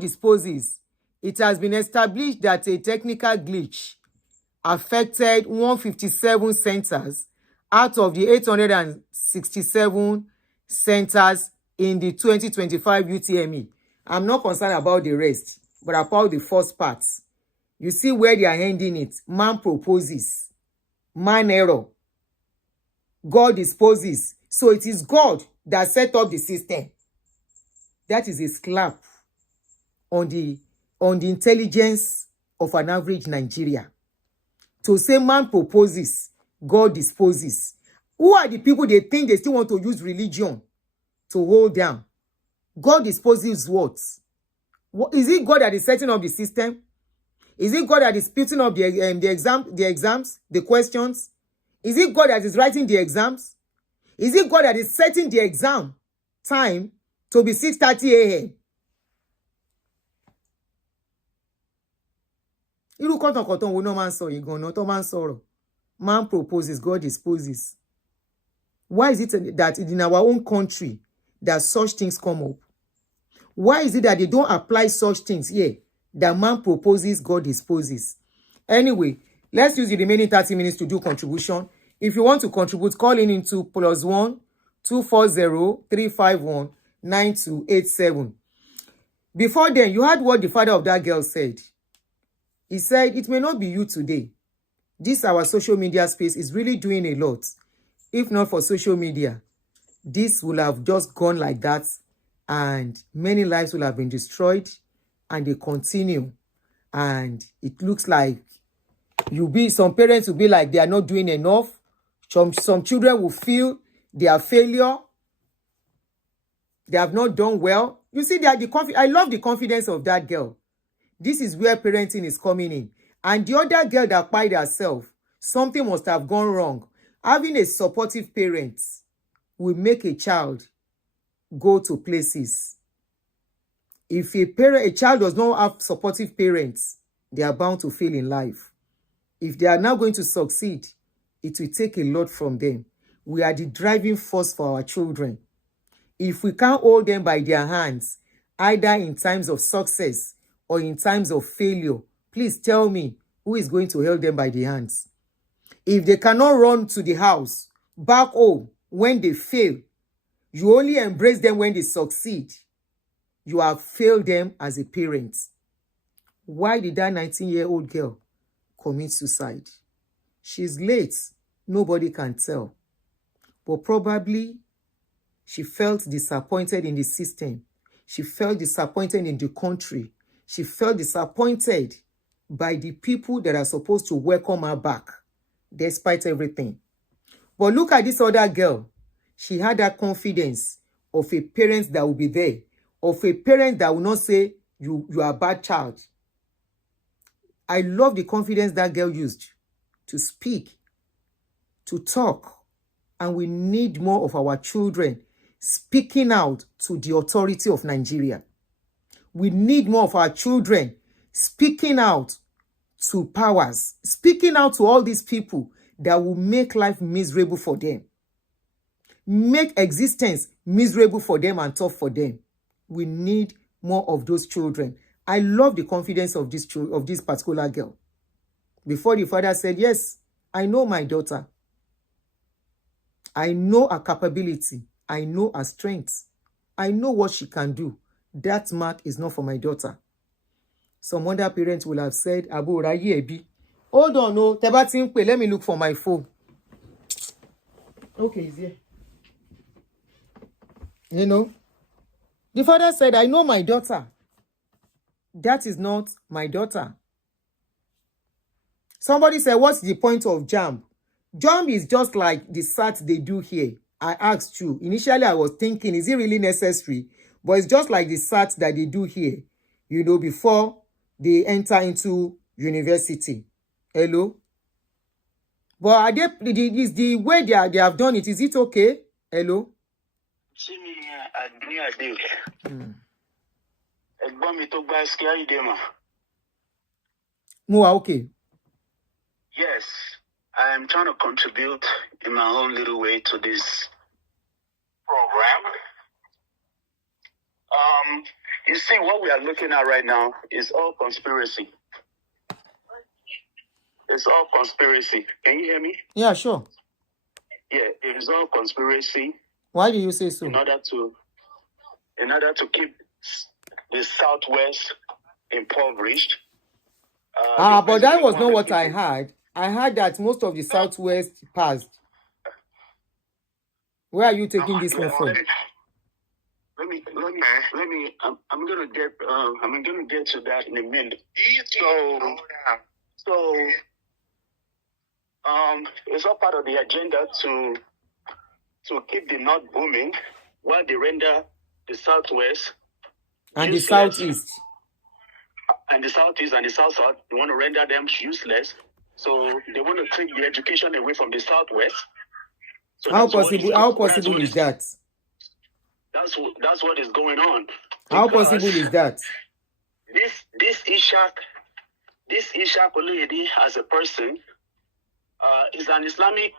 disposes. It has been established that a technical glitch affected 157 centers out of the 867 centers in the 2025 UTME. I'm not concerned about the rest, but about the first part. You see where they are ending it. Man proposes. Man error. God disposes. So it is God that set up the system. That is a slap on the intelligence of an average Nigeria. To say man proposes, God disposes. Who are the people they think they still want to use religion to hold down? God disposes what? Is it God that is setting up the system? Is it God that is putting up the exams, the questions? Is it God that is writing the exams? Is it God that is setting the exam time to be 6:30 a.m.? Irú kọ̀tọ̀kọ̀tọ̀ wo no man sọ ìgànnà tó man sọ̀rọ̀. Man proposes, God disposes. Why is it that in our own country that such things come up? Why is it that they don't apply such things here? That man proposes, God disposes. Anyway, let's use the remaining 30 minutes to do contribution. If you want to contribute, call in into +1 240 351 9287. Before then, you heard what the father of that girl said. He said, it may not be you today. This our social media space is really doing a lot. If not for social media, this will have just gone like that, and many lives will have been destroyed, and they continue. And it looks like some parents will be like they are not doing enough. Some children will feel they are failure. They have not done well. You see, I love the confidence of that girl. This is where parenting is coming in. And the other girl that cried herself, something must have gone wrong. Having a supportive parent will make a child go to places. If a child does not have supportive parents, they are bound to fail in life. If they are now going to succeed, it will take a lot from them. We are the driving force for our children. If we can't hold them by their hands, either in times of success or in times of failure, please tell me who is going to hold them by the hands. If they cannot run to the house, back home, when they fail, you only embrace them when they succeed. You have failed them as a parent. Why did that 19-year-old girl commit suicide? She's late. Nobody can tell. But probably she felt disappointed in the system. She felt disappointed in the country. She felt disappointed by the people that are supposed to welcome her back, despite everything. But look at this other girl. She had that confidence of a parent that will be there, of a parent that will not say, you are a bad child. I love the confidence that girl used to speak, to talk. And we need more of our children speaking out to the authority of Nigeria. We need more of our children speaking out to powers, speaking out to all these people that will make life miserable for them, make existence miserable for them and tough for them. We need more of those children. I love the confidence of this particular girl. Before the father said, yes, I know my daughter. I know her capability. I know her strength. I know what she can do. That math is not for my daughter. Some other parents will have said, Abu Rayi Ebi. Hold on, no. Let me look for my phone. Okay, it's here. You know, the father said, I know my daughter. That is not my daughter. Somebody said, what's the point of Jamb? Jamb is just like the SAT they do here. I asked you. Initially, I was thinking, is it really necessary? But it's just like the SAT that they do here, you know, before they enter into university. Hello? But is the way they have done it, is it okay? Hello? Mua, okay. Yes, I am trying to contribute in my own little way to this program. You see, what we are looking at right now is all conspiracy. It's all conspiracy. Can you hear me? Yeah, sure. Yeah, it is all conspiracy. Why do you say so? In order to keep the Southwest impoverished. But that was not what I heard. I heard that most of the Southwest passed. Where are you taking this one from? Let me. I'm gonna get to that in a minute. So, it's all part of the agenda to keep the North booming while they render the Southwest and useless. the Southeast. And the Southeast and the South, they want to render them useless. So they want to take the education away from the Southwest. So how possible is that? That's what is going on. How possible is that? This Ishaq Oluyede as a person is an Islamic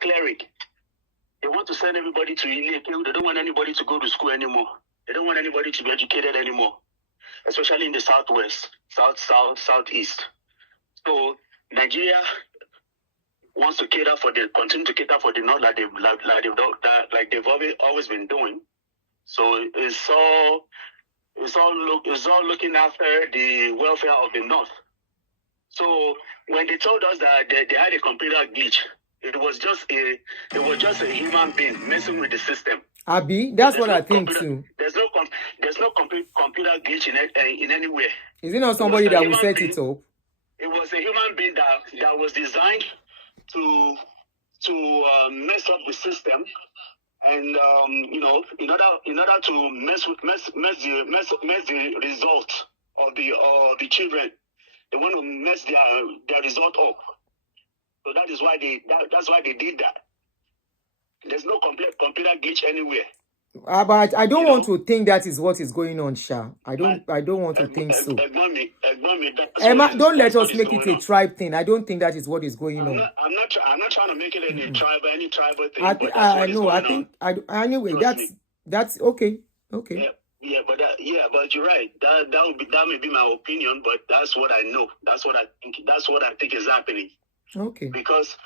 cleric. They want to send everybody to Ile. They don't want anybody to go to school anymore. They don't want anybody to be educated anymore, especially in the Southwest, Southeast. So Nigeria wants to continue to cater for the North like they've always been doing. So it's all looking after the welfare of the North. So when they told us that they had a computer glitch, it was just a human being messing with the system. Abi, that's what no I think computer, too. There's no computer glitch in anywhere. Is it not somebody that will set it up? It was a human being that was designed to mess up the system, and in order to mess the result of the children, they want to mess their result up. So that is why that's why they did that. There's no computer glitch anywhere. But I don't want to think that is what is going on, Sha. I don't want to think so. Emma, don't let us make it a tribe thing. I don't think that is what is going on. I'm not trying to make it any tribal thing. Anyway, that's okay. Okay. Yeah, but you're right. That may be my opinion, but that's what I know. That's what I think. That's what I think is happening. Okay. Because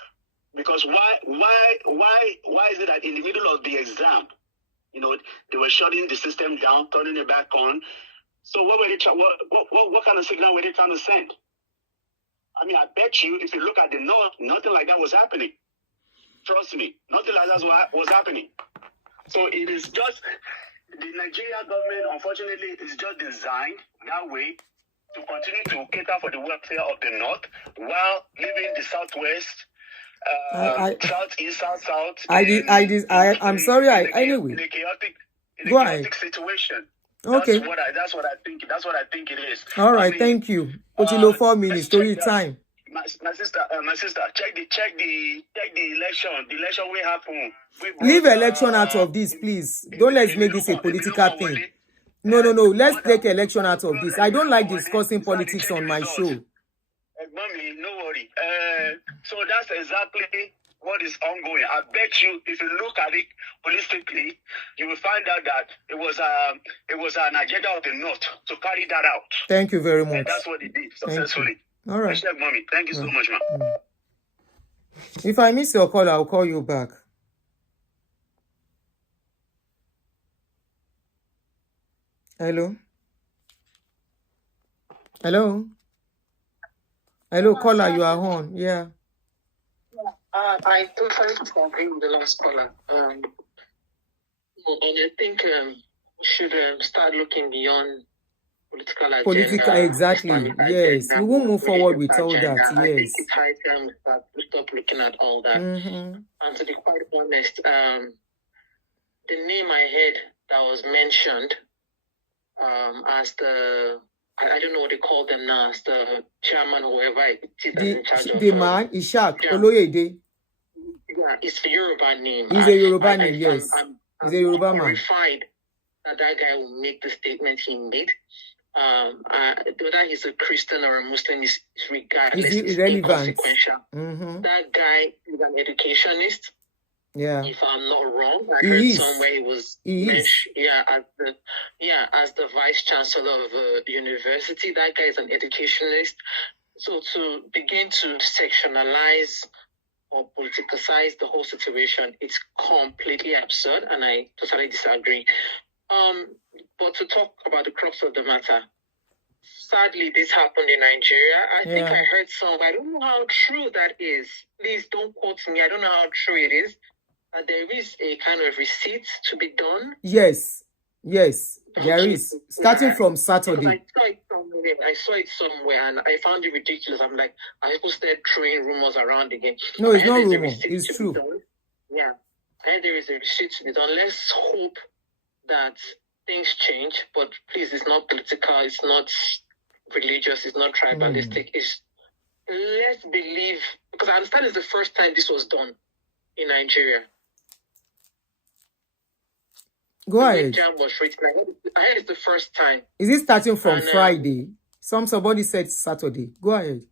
why is it that in the middle of the exam, they were shutting the system down, turning it back on? So what were they what kind of signal were they trying to send? I mean, I bet you if you look at the note, nothing like that was happening. Trust me, nothing like that was happening. So it is just the Nigeria government, unfortunately, is just designed that way to continue to cater for the welfare of the North while leaving the Southwest, Southeast, South. I'm sorry. Anyway, in a chaotic situation. Okay. That's what I think. That's what I think it is. All right. Thank you. Otilo, 4 minutes. Story time. My sister, check the election. The election will happen. Leave election out of this, please. Don't let's make this a political thing. No. Let's take election out of this. I don't like discussing politics on my show. Mommy, no worry. So that's exactly what is ongoing. I bet you, if you look at it holistically, you will find out that it was an agenda of the North to carry that out. Thank you very much. And that's what they did successfully. All right. Mommy, thank you so much, man. If I miss your call, I'll call you back. Hello? Hello, caller, you are on. Yeah. I totally agree with the last caller. And I think we should start looking beyond political agenda. Exactly. Yes. We won't move forward with all that. Yes. I think it's high time we stop looking at all that. Mm-hmm. And to be quite honest, the name I heard that was mentioned as the, I don't know what they call them now, as the chairman or whoever it is in charge of. The man, Ishak Oloyede. Yeah, it's a Yoruba name. He's a Yoruba name, yes. He's a Yoruba man. Horrified that guy will make the statement he made. Whether he's a Christian or a Muslim is regardless. It's irrelevant. Inconsequential. Mm-hmm. That guy is an educationist. Yeah. If I'm not wrong, I heard somewhere he was as the vice chancellor of a university. That guy is an educationist. So to begin to sectionalize or politicize the whole situation, it's completely absurd, and I totally disagree. But to talk about the crux of the matter, sadly, this happened in Nigeria. I think I heard I don't know how true that is. Please don't quote me. I don't know how true it is. There is a kind of receipt to be done. Yes, there is. Starting from Saturday. I saw it somewhere and I found it ridiculous. I'm like, I people started throwing rumors around again. No, it's not rumor. It's true. Yeah, I heard there is a receipt to be done. Let's hope that things change. But please, it's not political. It's not religious. It's not tribalistic. It's let's believe, because I understand it's the first time this was done in Nigeria. Go ahead. Jamb was written. I heard it's the first time. Is it starting from Friday? Somebody said Saturday. Go ahead.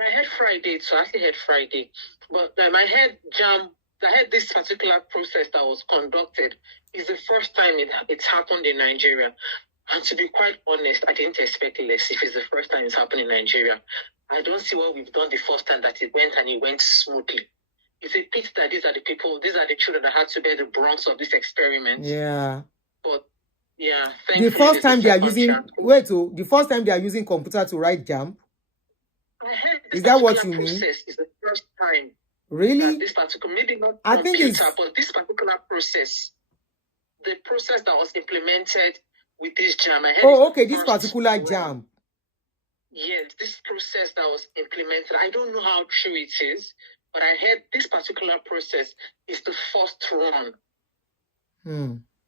I heard Friday, so I actually heard Friday. But I heard Jamb. I heard this particular process that was conducted is the first time it's happened in Nigeria. And to be quite honest, I didn't expect less if it's the first time it's happened in Nigeria. I don't see what we've done the first time that it went smoothly. It's a pity that these are the children that had to bear the brunt of this experiment. Yeah. But yeah, the first time they are using the first time they are using computer to write Jamb. I heard Is that what particular you mean? process is the first time that Really? this particular, maybe not I think computer, it's but this particular process, the process that was implemented with this jam, I heard oh, it's the okay, this first particular one. jam. Yes, this process that was implemented, I don't know how true it is, but I heard this particular process is the first one.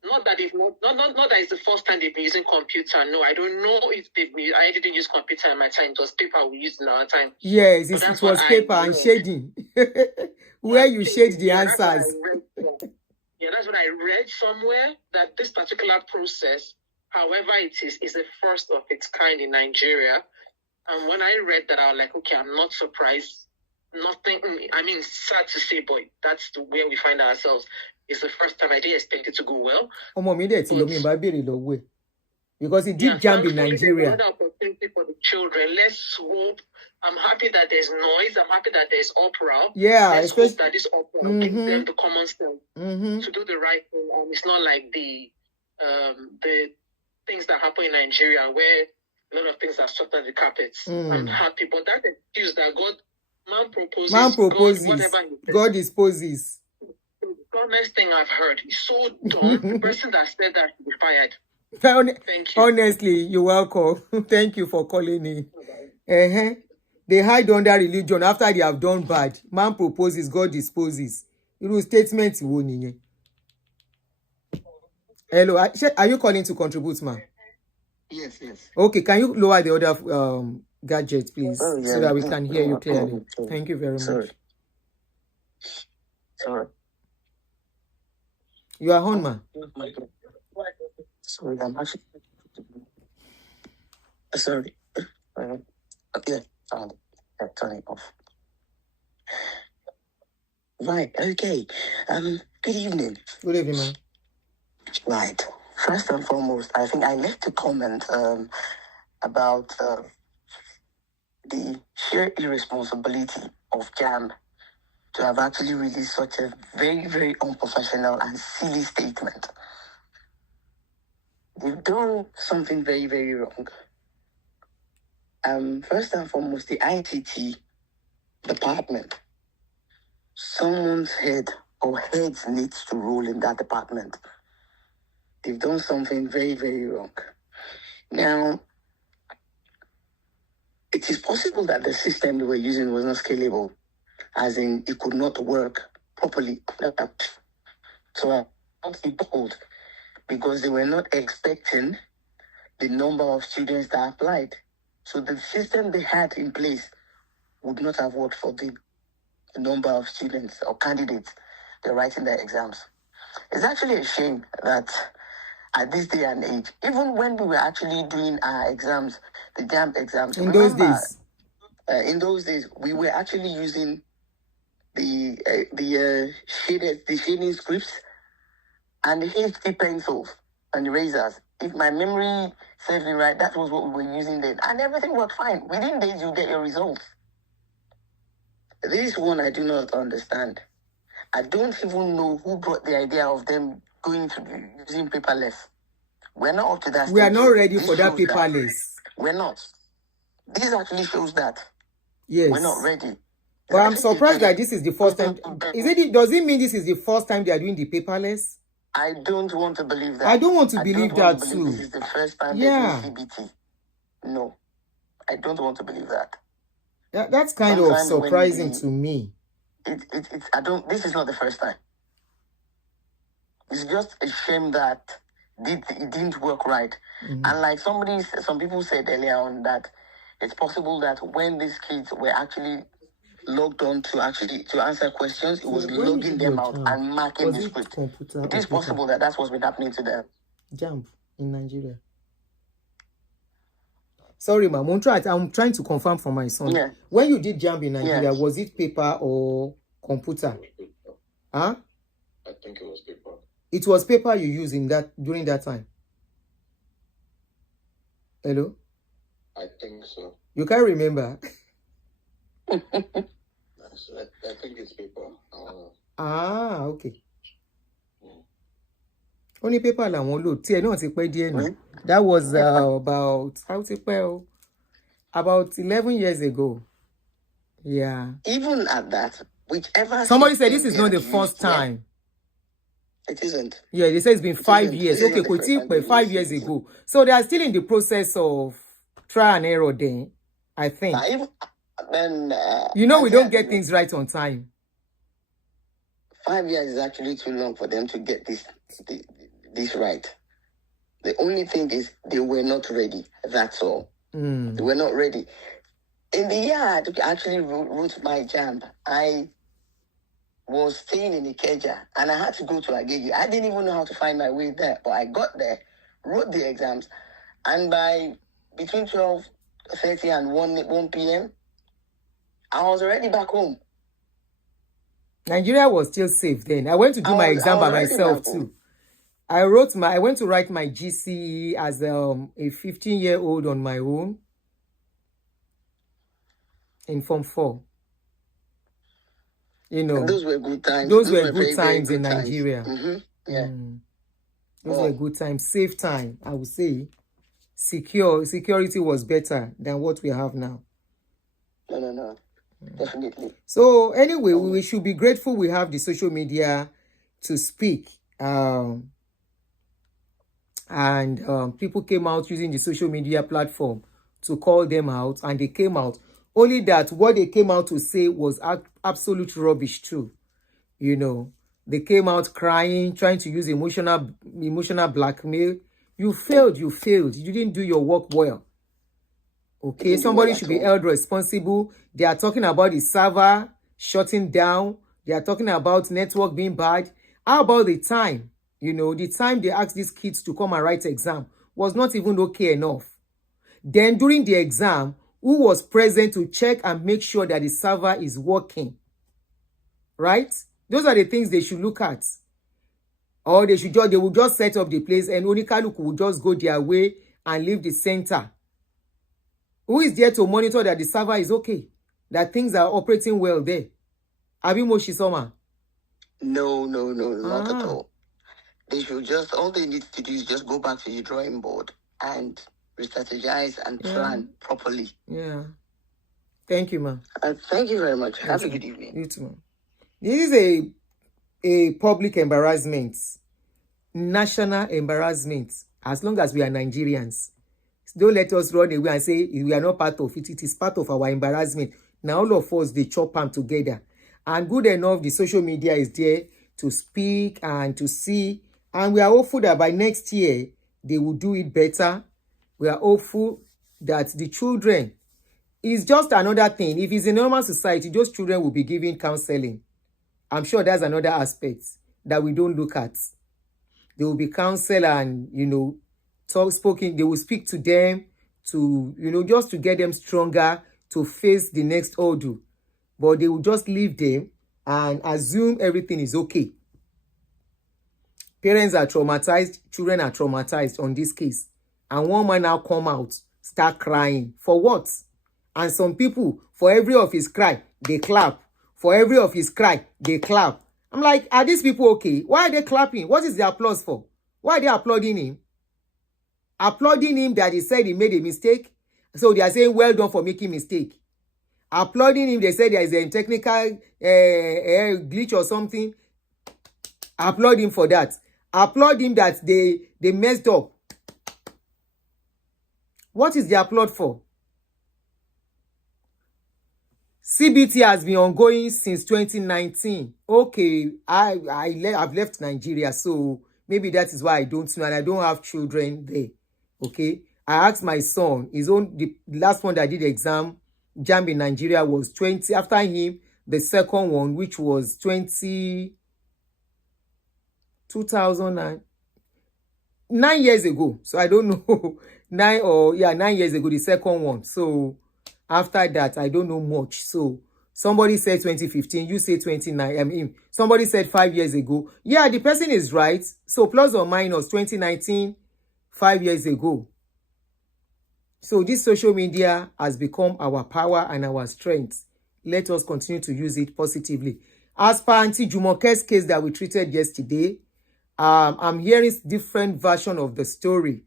Not that it's not that it's the first time they've been using computer. No, I don't know if they've been. I didn't use computer in my time. It was paper we used in our time. Yes, But it that's what was I paper and read. shading. Where you shade the Yeah, that's what I answers. read. Yeah, that's what I read somewhere, that this particular process, however it is the first of its kind in Nigeria. And when I read that, I was like, okay, I'm not surprised. Nothing, I mean, sad to say, but that's where we find ourselves. It's the first time. I didn't expect it to go well. Because it did jam in thankfully, Nigeria. there's another opportunity for the children. Let's hope. I'm happy that there's noise. I'm happy that there's uproar. Yeah, Let's hope that this uproar gives them the common sense to do the right thing. And it's not like the things that happen in Nigeria where a lot of things are swept under the carpets. I'm happy, but that excuse that man proposes, God, whatever he says. God disposes. The dumbest thing I've heard. It's so dumb. The person that said that should be fired. Thank you. Honestly, you're welcome. Thank you for calling in. They hide under religion after they have done bad. Man proposes, God disposes. Statement. Hello, are you calling to contribute, ma'am? Yes. Okay, can you lower the other gadget, please, so that we can hear you clearly? Thank you very much. Sorry. You are on, ma'am. Sorry, I'm actually. Sorry. Yeah, found it. Turn it off. Right. Okay. Good evening. Good evening, ma'am. Right. First and foremost, I think I left a comment about the sheer irresponsibility of Jamb to have actually released such a very, very unprofessional and silly statement. They've done something very, very wrong. First and foremost, the ITT department. Someone's head or heads needs to roll in that department. They've done something very, very wrong. Now, it is possible that the system they were using was not scalable, as in it could not work properly. So I want to be bold, because they were not expecting the number of students that applied. So the system they had in place would not have worked for the number of students or candidates they're writing their exams. It's actually a shame that at this day and age, even when we were actually doing our exams, the Jamb exams, in those days, we were actually using the shading scripts and the HD pencils and erasers. If my memory serves me right, that was what we were using then, and everything worked fine. Within days, you get your results. This one I do not understand. I don't even know who brought the idea of them going to be using paperless. We're not up to that stage. We are not ready for that paperless. We're not. This actually shows that. Yes. We're not ready. But I'm surprised that this is the first time. Does it mean this is the first time they are doing the paperless? I don't want to believe that. I don't want to believe that too. This is the first time they're doing CBT. No. I don't want to believe that. That's kind of surprising to me. This is not the first time. It's just a shame that it didn't work right. And like some people said earlier on, that it's possible that when these kids were actually logged on to answer questions, it was logging them out and marking the script. It is possible that that's what's been happening to them. Jamb in Nigeria. Sorry, ma'am. I'm trying to confirm for my son. Yeah. When you did Jamb in Nigeria, was it paper or computer? Huh? I think it was paper. It was paper you used during that time. Hello? I think so. You can't remember? I think it's paper. Okay. Only paper la won load. That was about 11 years ago. Yeah. Even at that, whichever Somebody said system this is they not the have first used, yeah, time. it isn't. Yeah, they say it's been It 5 isn't. years. This Okay, isn't the first time they've 5 years used it. ago. So they are still in the process of trial and error then, I think. Even then, You know, we don't get things right on time. 5 years is actually too long for them to get this right. The only thing is they were not ready. That's all. They were not ready. In the year I actually wrote my Jamb, I was staying in Ikeja and I had to go to Agege. I didn't even know how to find my way there, but I got there, wrote the exams, and by between 12:30 and 1 p.m., I was already back home. Nigeria was still safe then. I went to do my exam by myself too. I went to write my GCE as a 15-year-old on my own in Form 4. You know, those were good times. Those were good very, times very in good Nigeria. Yeah. Those were good times. Safe time, I would say. Security was better than what we have now. No. Definitely. So anyway, we should be grateful we have the social media to speak. And people came out using the social media platform to call them out, and they came out. Only that what they came out to say was absolute rubbish too. You know, they came out crying, trying to use emotional blackmail. You failed. You didn't do your work well. Okay, somebody should be held responsible. They are talking about the server shutting down. They are talking about network being bad. How about the time? You know, the time they asked these kids to come and write exam was not even okay enough. Then during the exam, who was present to check and make sure that the server is working? Right? Those are the things they should look at. Or they will just set up the place and Onikaluku will just go their way and leave the center. Who is there to monitor that the server is okay? That things are operating well there? Abimoshi Soma? No, not at all. They should all they need to do is just go back to the drawing board and re-strategize and plan properly. Yeah. Thank you, ma'am. Thank you very much. Have a good evening. You too, ma'am. This is a public embarrassment, national embarrassment, as long as we are Nigerians. Don't let us run away and say we are not part of it. It is part of our embarrassment. Now all of us, they chop them together. And good enough, the social media is there to speak and to see. And we are hopeful that by next year, they will do it better. We are hopeful that the children is just another thing. If it's a normal society, those children will be given counseling. I'm sure that's another aspect that we don't look at. They will be counseled and, you know, they will speak to them to, you know, just to get them stronger to face the next ordeal. But they will just leave them and assume everything is okay. Parents are traumatized, children are traumatized on this case. And one man now come out, start crying. For what? And some people, for every of his cry, they clap. For every of his cry, they clap. I'm like, are these people okay? Why are they clapping? What is the applause for? Why are they applauding him? Applauding him that he said he made a mistake. So they are saying, well done for making mistake. Applauding him, they said there is a technical glitch or something. Applaud him for that. Applaud him that they messed up. What is the applaud for? CBT has been ongoing since 2019. Okay, I've left Nigeria, so maybe that is why I don't know, and I don't have children there. Okay, I asked my son, the last one that did the exam, Jamb in Nigeria was 20. After him, the second one, which was 2009 years ago. So I don't know, 9 years ago, the second one. So after that, I don't know much. So somebody said 2015, you say 29. Somebody said 5 years ago. Yeah, the person is right. So plus or minus 2019, 5 years ago. So this social media has become our power and our strength. Let us continue to use it positively. As per Auntie Jumoke's case that we treated yesterday, I'm hearing different version of the story.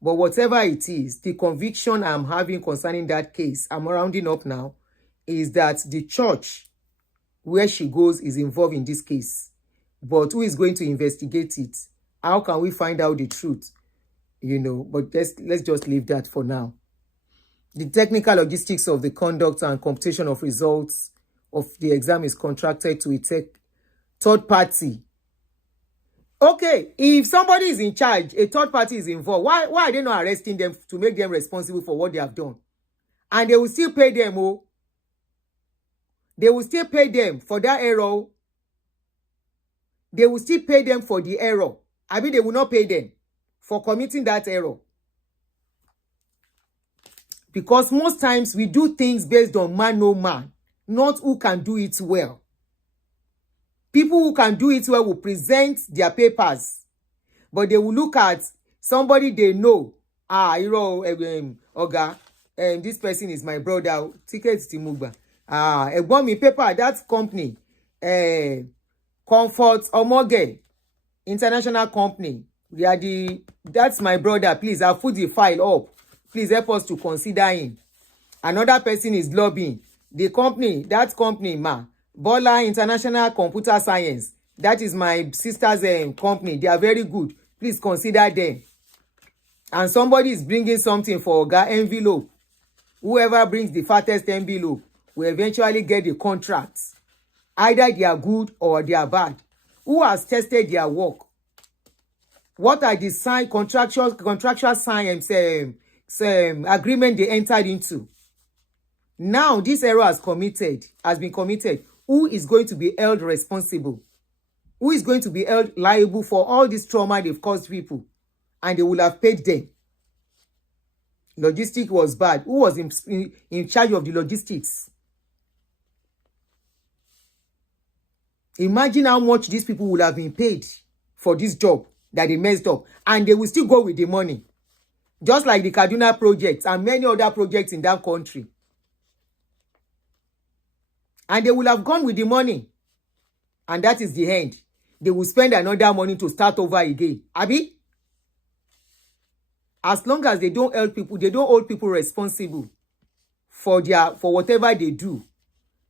But whatever it is, the conviction I'm having concerning that case, I'm rounding up now, is that the church where she goes is involved in this case. But who is going to investigate it? How can we find out the truth? You know, but let's just leave that for now. The technical logistics of the conduct and computation of results of the exam is contracted to a third party. Okay, if somebody is in charge, a third party is involved, why are they not arresting them to make them responsible for what they have done? And they will still pay them, oh. They will still pay them for that error. They will still pay them for the error. I mean, they will not pay them for committing that error. Because most times we do things based on man, no man, not who can do it well. People who can do it well will present their papers, but they will look at somebody they know. This person is my brother. Ticket Timugba. Egbo mi paper, that company, Comfort Omoge International Company. That's my brother. Please, I'll put the file up. Please help us to consider him. Another person is lobbying. The company, that company, Bola International Computer Science. That is my sister's company. They are very good. Please consider them. And somebody is bringing something for Oga envelope. Whoever brings the fattest envelope will eventually get the contract. Either they are good or they are bad. Who has tested their work? What are the contractual signs, agreement they entered into? Now this error has been committed. Who is going to be held responsible? Who is going to be held liable for all this trauma they've caused people? And they will have paid them. Logistics was bad. Who was in charge of the logistics? Imagine how much these people would have been paid for this job that they messed up. And they will still go with the money. Just like the Kaduna project and many other projects in that country. And they will have gone with the money. And that is the end. They will spend another money to start over again. Abi? As long as they don't hold people responsible for whatever they do,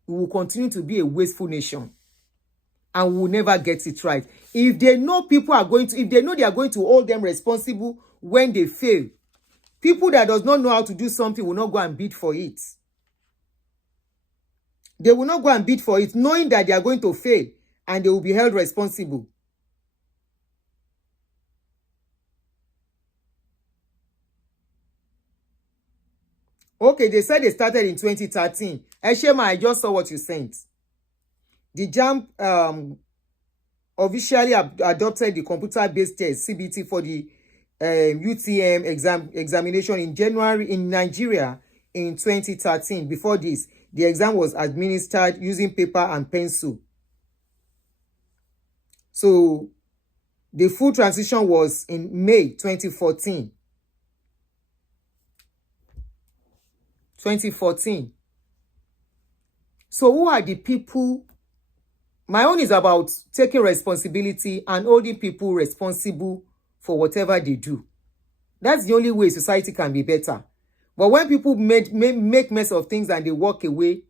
we will continue to be a wasteful nation. And we will never get it right. If they know they are going to hold them responsible when they fail, people that does not know how to do something will not go and bid for it. They will not go and bid for it, knowing that they are going to fail and they will be held responsible. Okay, they said they started in 2013. Eshema, I just saw what you sent. The Jamb officially adopted the computer-based test, CBT, for the UTM examination in Nigeria in 2013. Before this, the exam was administered using paper and pencil. So the full transition was in May 2014. 2014. So who are the people? My own is about taking responsibility and holding people responsible for whatever they do. That's the only way society can be better. But when people make mess of things and they walk away,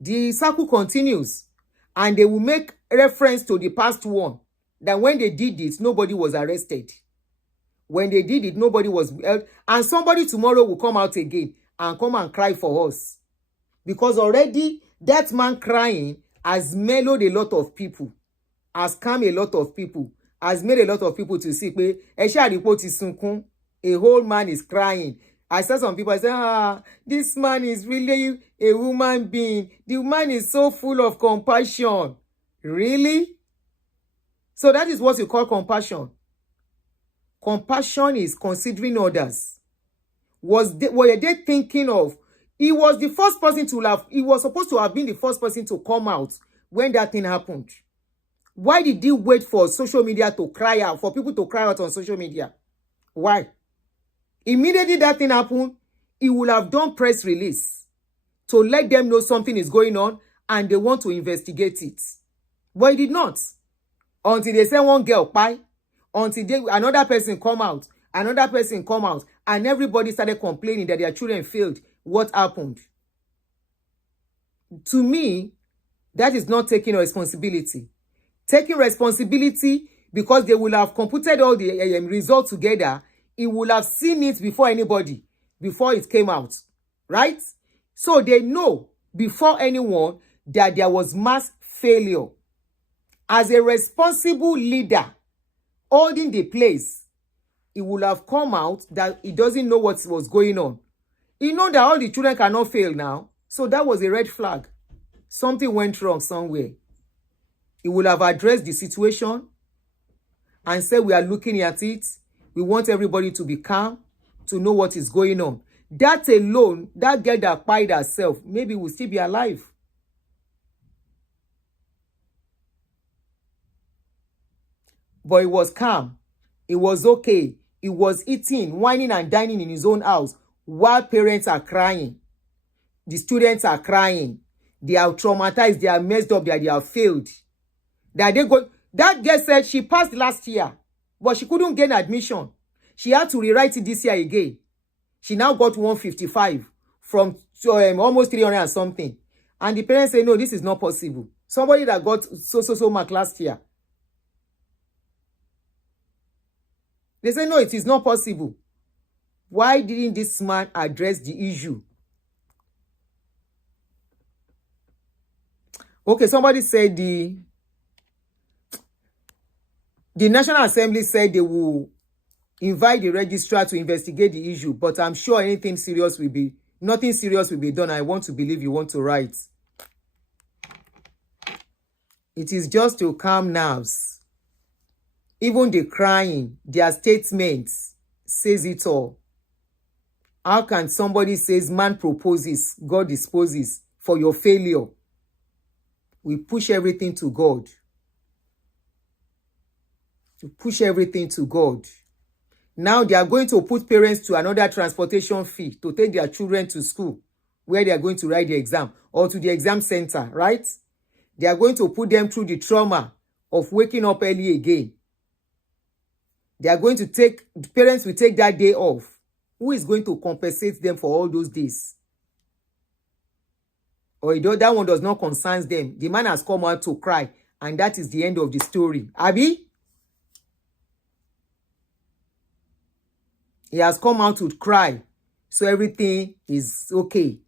the cycle continues. And they will make reference to the past one. That when they did it, nobody was arrested. When they did it, nobody was held. And somebody tomorrow will come out again and come and cry for us. Because already that man crying has mellowed a lot of people, has calmed a lot of people, has made a lot of people to see, a whole man is crying. I saw some people say, this man is really a human being. The man is so full of compassion. Really? So that is what you call compassion. Compassion is considering others. Were they thinking of? He was the first person he was supposed to have been the first person to come out when that thing happened. Why did he wait for social media to cry out, for people to cry out on social media? Why? Immediately that thing happened, he would have done press release to let them know something is going on and they want to investigate it. But he did not. Until they say one girl, until another person come out, and everybody started complaining that their children failed. What happened? to me, that is not taking responsibility. Taking responsibility because they will have computed all the results together. He will have seen it before anybody, before it came out, right? So they know before anyone that there was mass failure. As a responsible leader holding the place, he will have come out that he doesn't know what was going on. He know that all the children cannot fail now. So that was a red flag. Something went wrong somewhere. He will have addressed the situation and said, we are looking at it. We want everybody to be calm, to know what is going on. That alone, that girl that pied herself, maybe will still be alive. But he was calm. It was okay. He was eating, whining and dining in his own house while parents are crying. The students are crying. They are traumatized. They are messed up. They have failed. That girl said she passed last year, but she couldn't gain admission. She had to rewrite it this year again. She now got 155 from almost 300 and something. And the parents say, no, this is not possible. Somebody that got so mark last year. They say, no, it is not possible. Why didn't this man address the issue? Okay, somebody said the National Assembly said they will invite the registrar to investigate the issue, but I'm sure nothing serious will be done. I want to believe you want to write. It is just to calm nerves. Even the crying, their statements says it all. How can somebody says man proposes, God disposes for your failure? We push everything to God. To push everything to God. Now they are going to put parents to another transportation fee to take their children to school where they are going to write the exam or to the exam center, right? They are going to put them through the trauma of waking up early again. They are going to parents will take that day off. Who is going to compensate them for all those days? Or that one does not concern them. The man has come out to cry, and that is the end of the story. Abi? He has come out to cry, so everything is okay.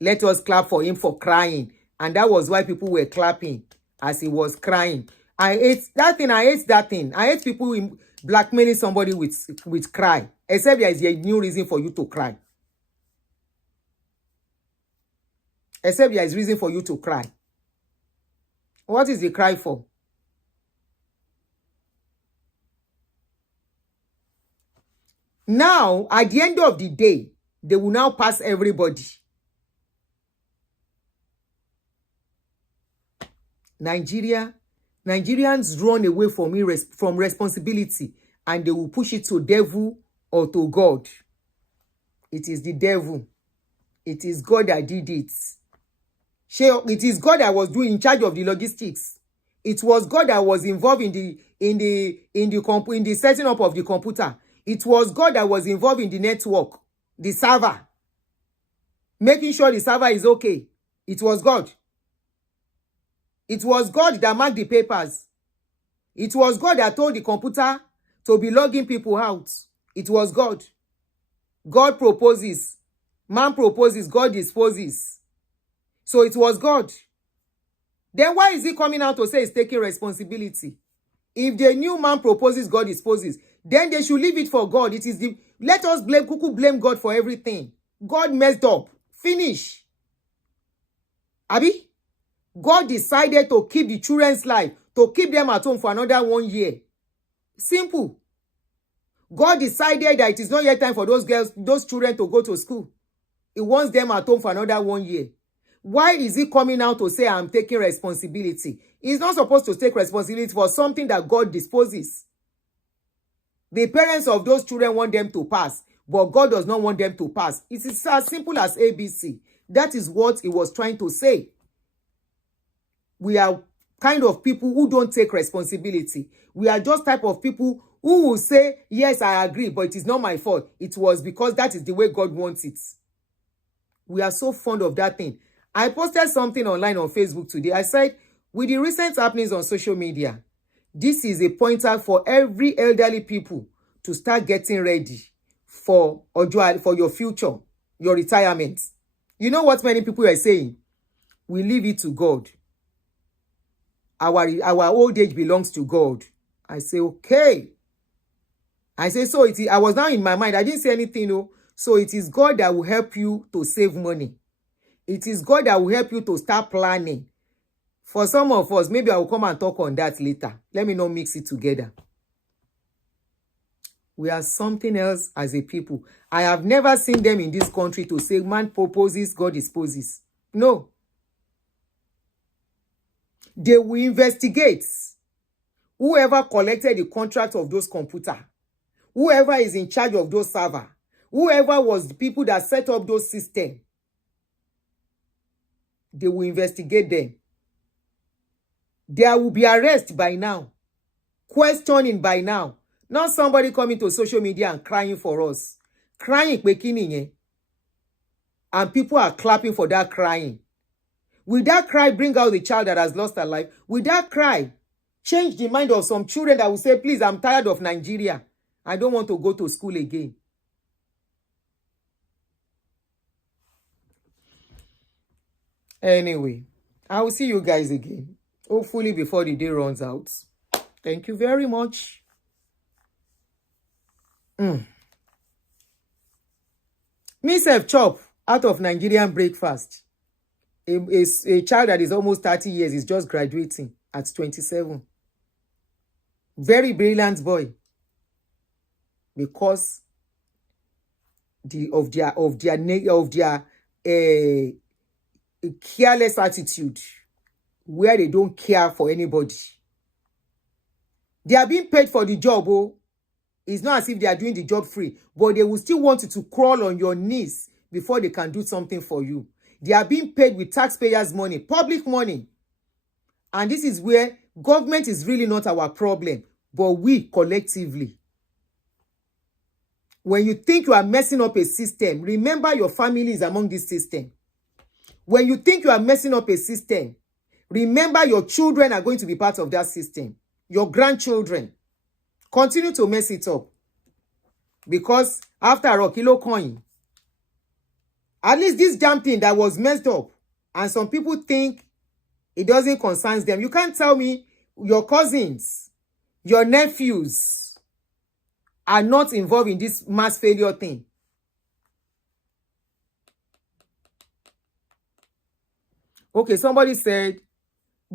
Let us clap for him for crying. And that was why people were clapping as he was crying. I hate that thing. I hate people blackmailing somebody with cry. Except there is a new reason for you to cry. Except there is reason for you to cry. What is the cry for? Now, at the end of the day, they will now pass everybody. Nigerians run away from responsibility and they will push it to devil or to God. It is the devil. It is God that did it. It is God that was in charge of the logistics. It was God that was involved in the setting up of the computer. It was God that was involved in the network, the server, making sure the server is okay. It was God. It was God that marked the papers. It was God that told the computer to be logging people out. It was God. God proposes. Man proposes. God disposes. So it was God. Then why is he coming out to say he's taking responsibility? If the new man proposes, God disposes, then they should leave it for God. Let us blame God for everything. God messed up. Finish. Abi? God decided to keep the children's life, to keep them at home for another 1 year. Simple. God decided that it is not yet time for those children to go to school. He wants them at home for another 1 year. Why is he coming out to say I'm taking responsibility? He's not supposed to take responsibility for something that God disposes. The parents of those children want them to pass, but God does not want them to pass. It is as simple as ABC. That is what he was trying to say. We are kind of people who don't take responsibility. We are just type of people who will say, yes, I agree, but it is not my fault. It was because that is the way God wants it. We are so fond of that thing. I posted something online on Facebook today. I said, with the recent happenings on social media, this is a pointer for every elderly people to start getting ready for your future, your retirement. You know what many people are saying? We leave it to God. Our old age belongs to God. I say, okay. I say, so it is. I was now in my mind. I didn't say anything, no. So it is God that will help you to save money. It is God that will help you to start planning. For some of us, maybe I will come and talk on that later. Let me not mix it together. We are something else as a people. I have never seen them in this country to say, man proposes, God disposes. No. They will investigate whoever collected the contract of those computers, whoever is in charge of those servers, whoever was the people that set up those systems. They will investigate them. There will be arrest by now, questioning by now. Not somebody coming to social media and crying for us. Crying, and people are clapping for that crying. Will that cry bring out the child that has lost her life? Will that cry change the mind of some children that will say, please, I'm tired of Nigeria. I don't want to go to school again. Anyway, I will see you guys again. Hopefully before the day runs out. Thank you very much. Me self chop out of Nigerian breakfast. A child that is almost 30 years is just graduating at 27. Very brilliant boy. Because of their careless attitude, where they don't care for anybody. They are being paid for the job, oh. It's not as if they are doing the job free, but they will still want you to crawl on your knees before they can do something for you. They are being paid with taxpayers' money, public money. And this is where government is really not our problem, but we collectively. When you think you are messing up a system, remember your family is among this system. When you think you are messing up a system, remember your children are going to be part of that system. Your grandchildren. Continue to mess it up. Because after all, kilo coin. At least this damn thing that was messed up, and some people think it doesn't concern them. You can't tell me your cousins, your nephews are not involved in this mass failure thing. Okay, somebody said,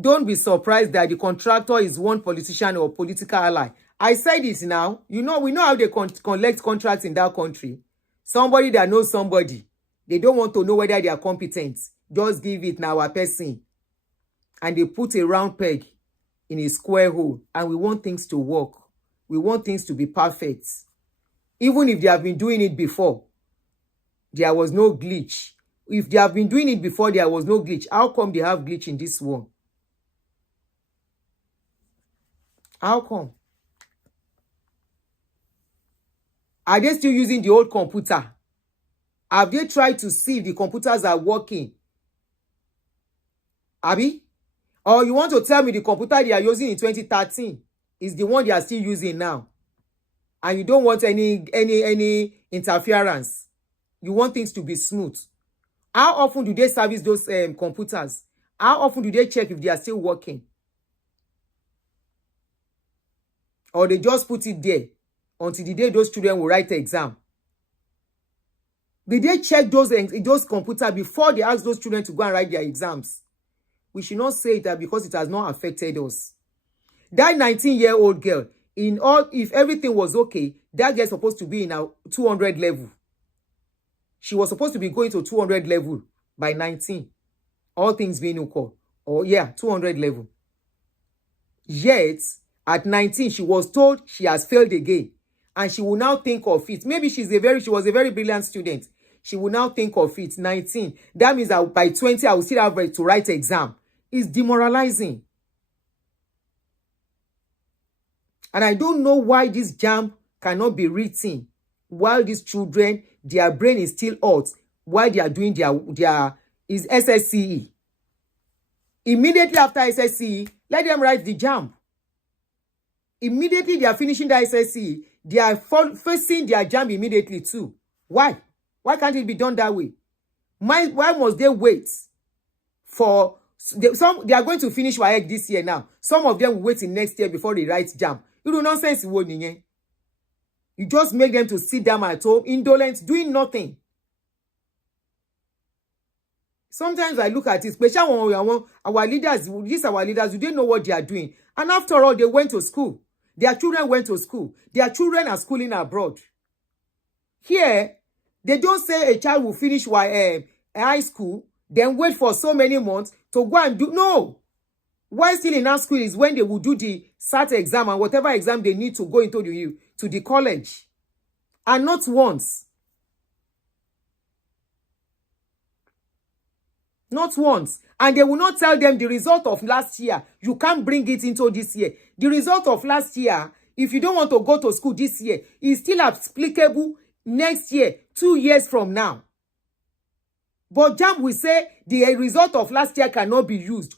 don't be surprised that the contractor is one politician or political ally. I said it now. You know, we know how they collect contracts in that country. Somebody that knows somebody. They don't want to know whether they are competent. Just give it now a person. And they put a round peg in a square hole. And we want things to work. We want things to be perfect. Even if they have been doing it before, there was no glitch. If they have been doing it before, there was no glitch. How come they have glitch in this one? How come? Are they still using the old computer? Have they tried to see if the computers are working? Abi? Or you want to tell me the computer they are using in 2013 is the one they are still using now? And you don't want any interference. You want things to be smooth. How often do they service those computers? How often do they check if they are still working? Or they just put it there until the day those children will write the exam? Did they check those computers before they ask those children to go and write their exams? We should not say that because it has not affected us. That 19-year-old girl, if everything was okay, that girl is supposed to be in a 200 level. She was supposed to be going to 200 level by 19. All things being equal. Or 200 level. Yet, at 19, she was told she has failed again. And she will now think of it. Maybe she was a very brilliant student. She will now think of it. 19. That means that by 20, I will still have to write an exam. It's demoralizing. And I don't know why this Jamb cannot be written while these children, their brain is still hot, while they are doing their is SSCE. Immediately after SSCE, let them write the Jamb. Immediately they are finishing the SSCE, they are facing their Jamb immediately too. Why? Why can't it be done that way? Why must they wait for some? They are going to finish WAEC this year now. Some of them will wait till next year before they write Jamb. You do nonsense. You just make them to sit down at home, indolent, doing nothing. Sometimes I look at it, especially our leaders, we didn't know what they are doing. And after all, they went to school. Their children went to school. Their children are schooling abroad. Here, they don't say a child will finish high school, then wait for so many months to go and do. No. Why still in high school is when they will do the SAT exam and whatever exam they need to go into the college. And not once. Not once. And they will not tell them the result of last year. You can't bring it into this year. The result of last year, if you don't want to go to school this year, is still applicable next year, 2 years from now. But Jamb will say the result of last year cannot be used.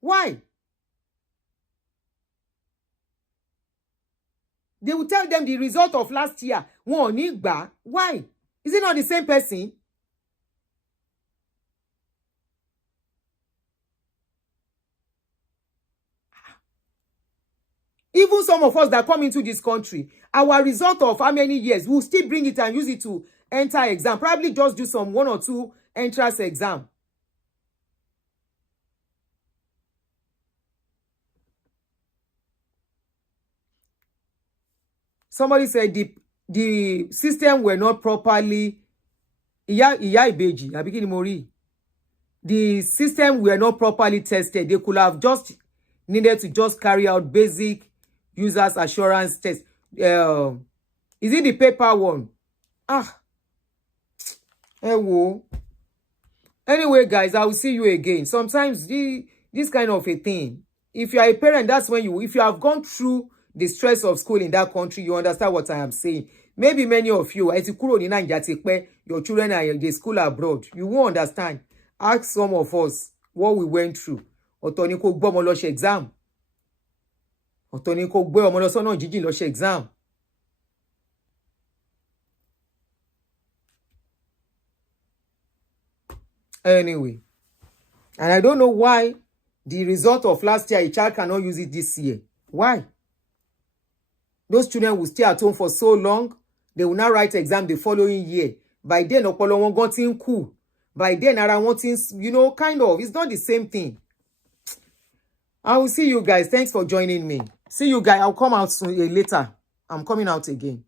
Why? They will tell them the result of last year. Why? Is it not the same person? Even some of us that come into this country, our result of how many years, we'll still bring it and use it to enter exam. Probably just do some 1 or 2 entrance exam. Somebody said the system were not properly. The system were not properly tested. They could have just needed to just carry out basic users assurance test. Is it the paper one? Anyway, guys, I will see you again. Sometimes this kind of a thing, if you are a parent, that's when if you have gone through the stress of school in that country, you understand what I am saying. Maybe many of you, your children are in the school abroad, you won't understand. Ask some of us what we went through. Exam. Exam. Anyway, and I don't know why the result of last year, a child cannot use it this year. Why? Those children will stay at home for so long. They will now write exam the following year. By then, Opolo won't got in cool. By then, Ara wanting, kind of. It's not the same thing. I will see you guys. Thanks for joining me. See you guys. I'll come out soon later. I'm coming out again.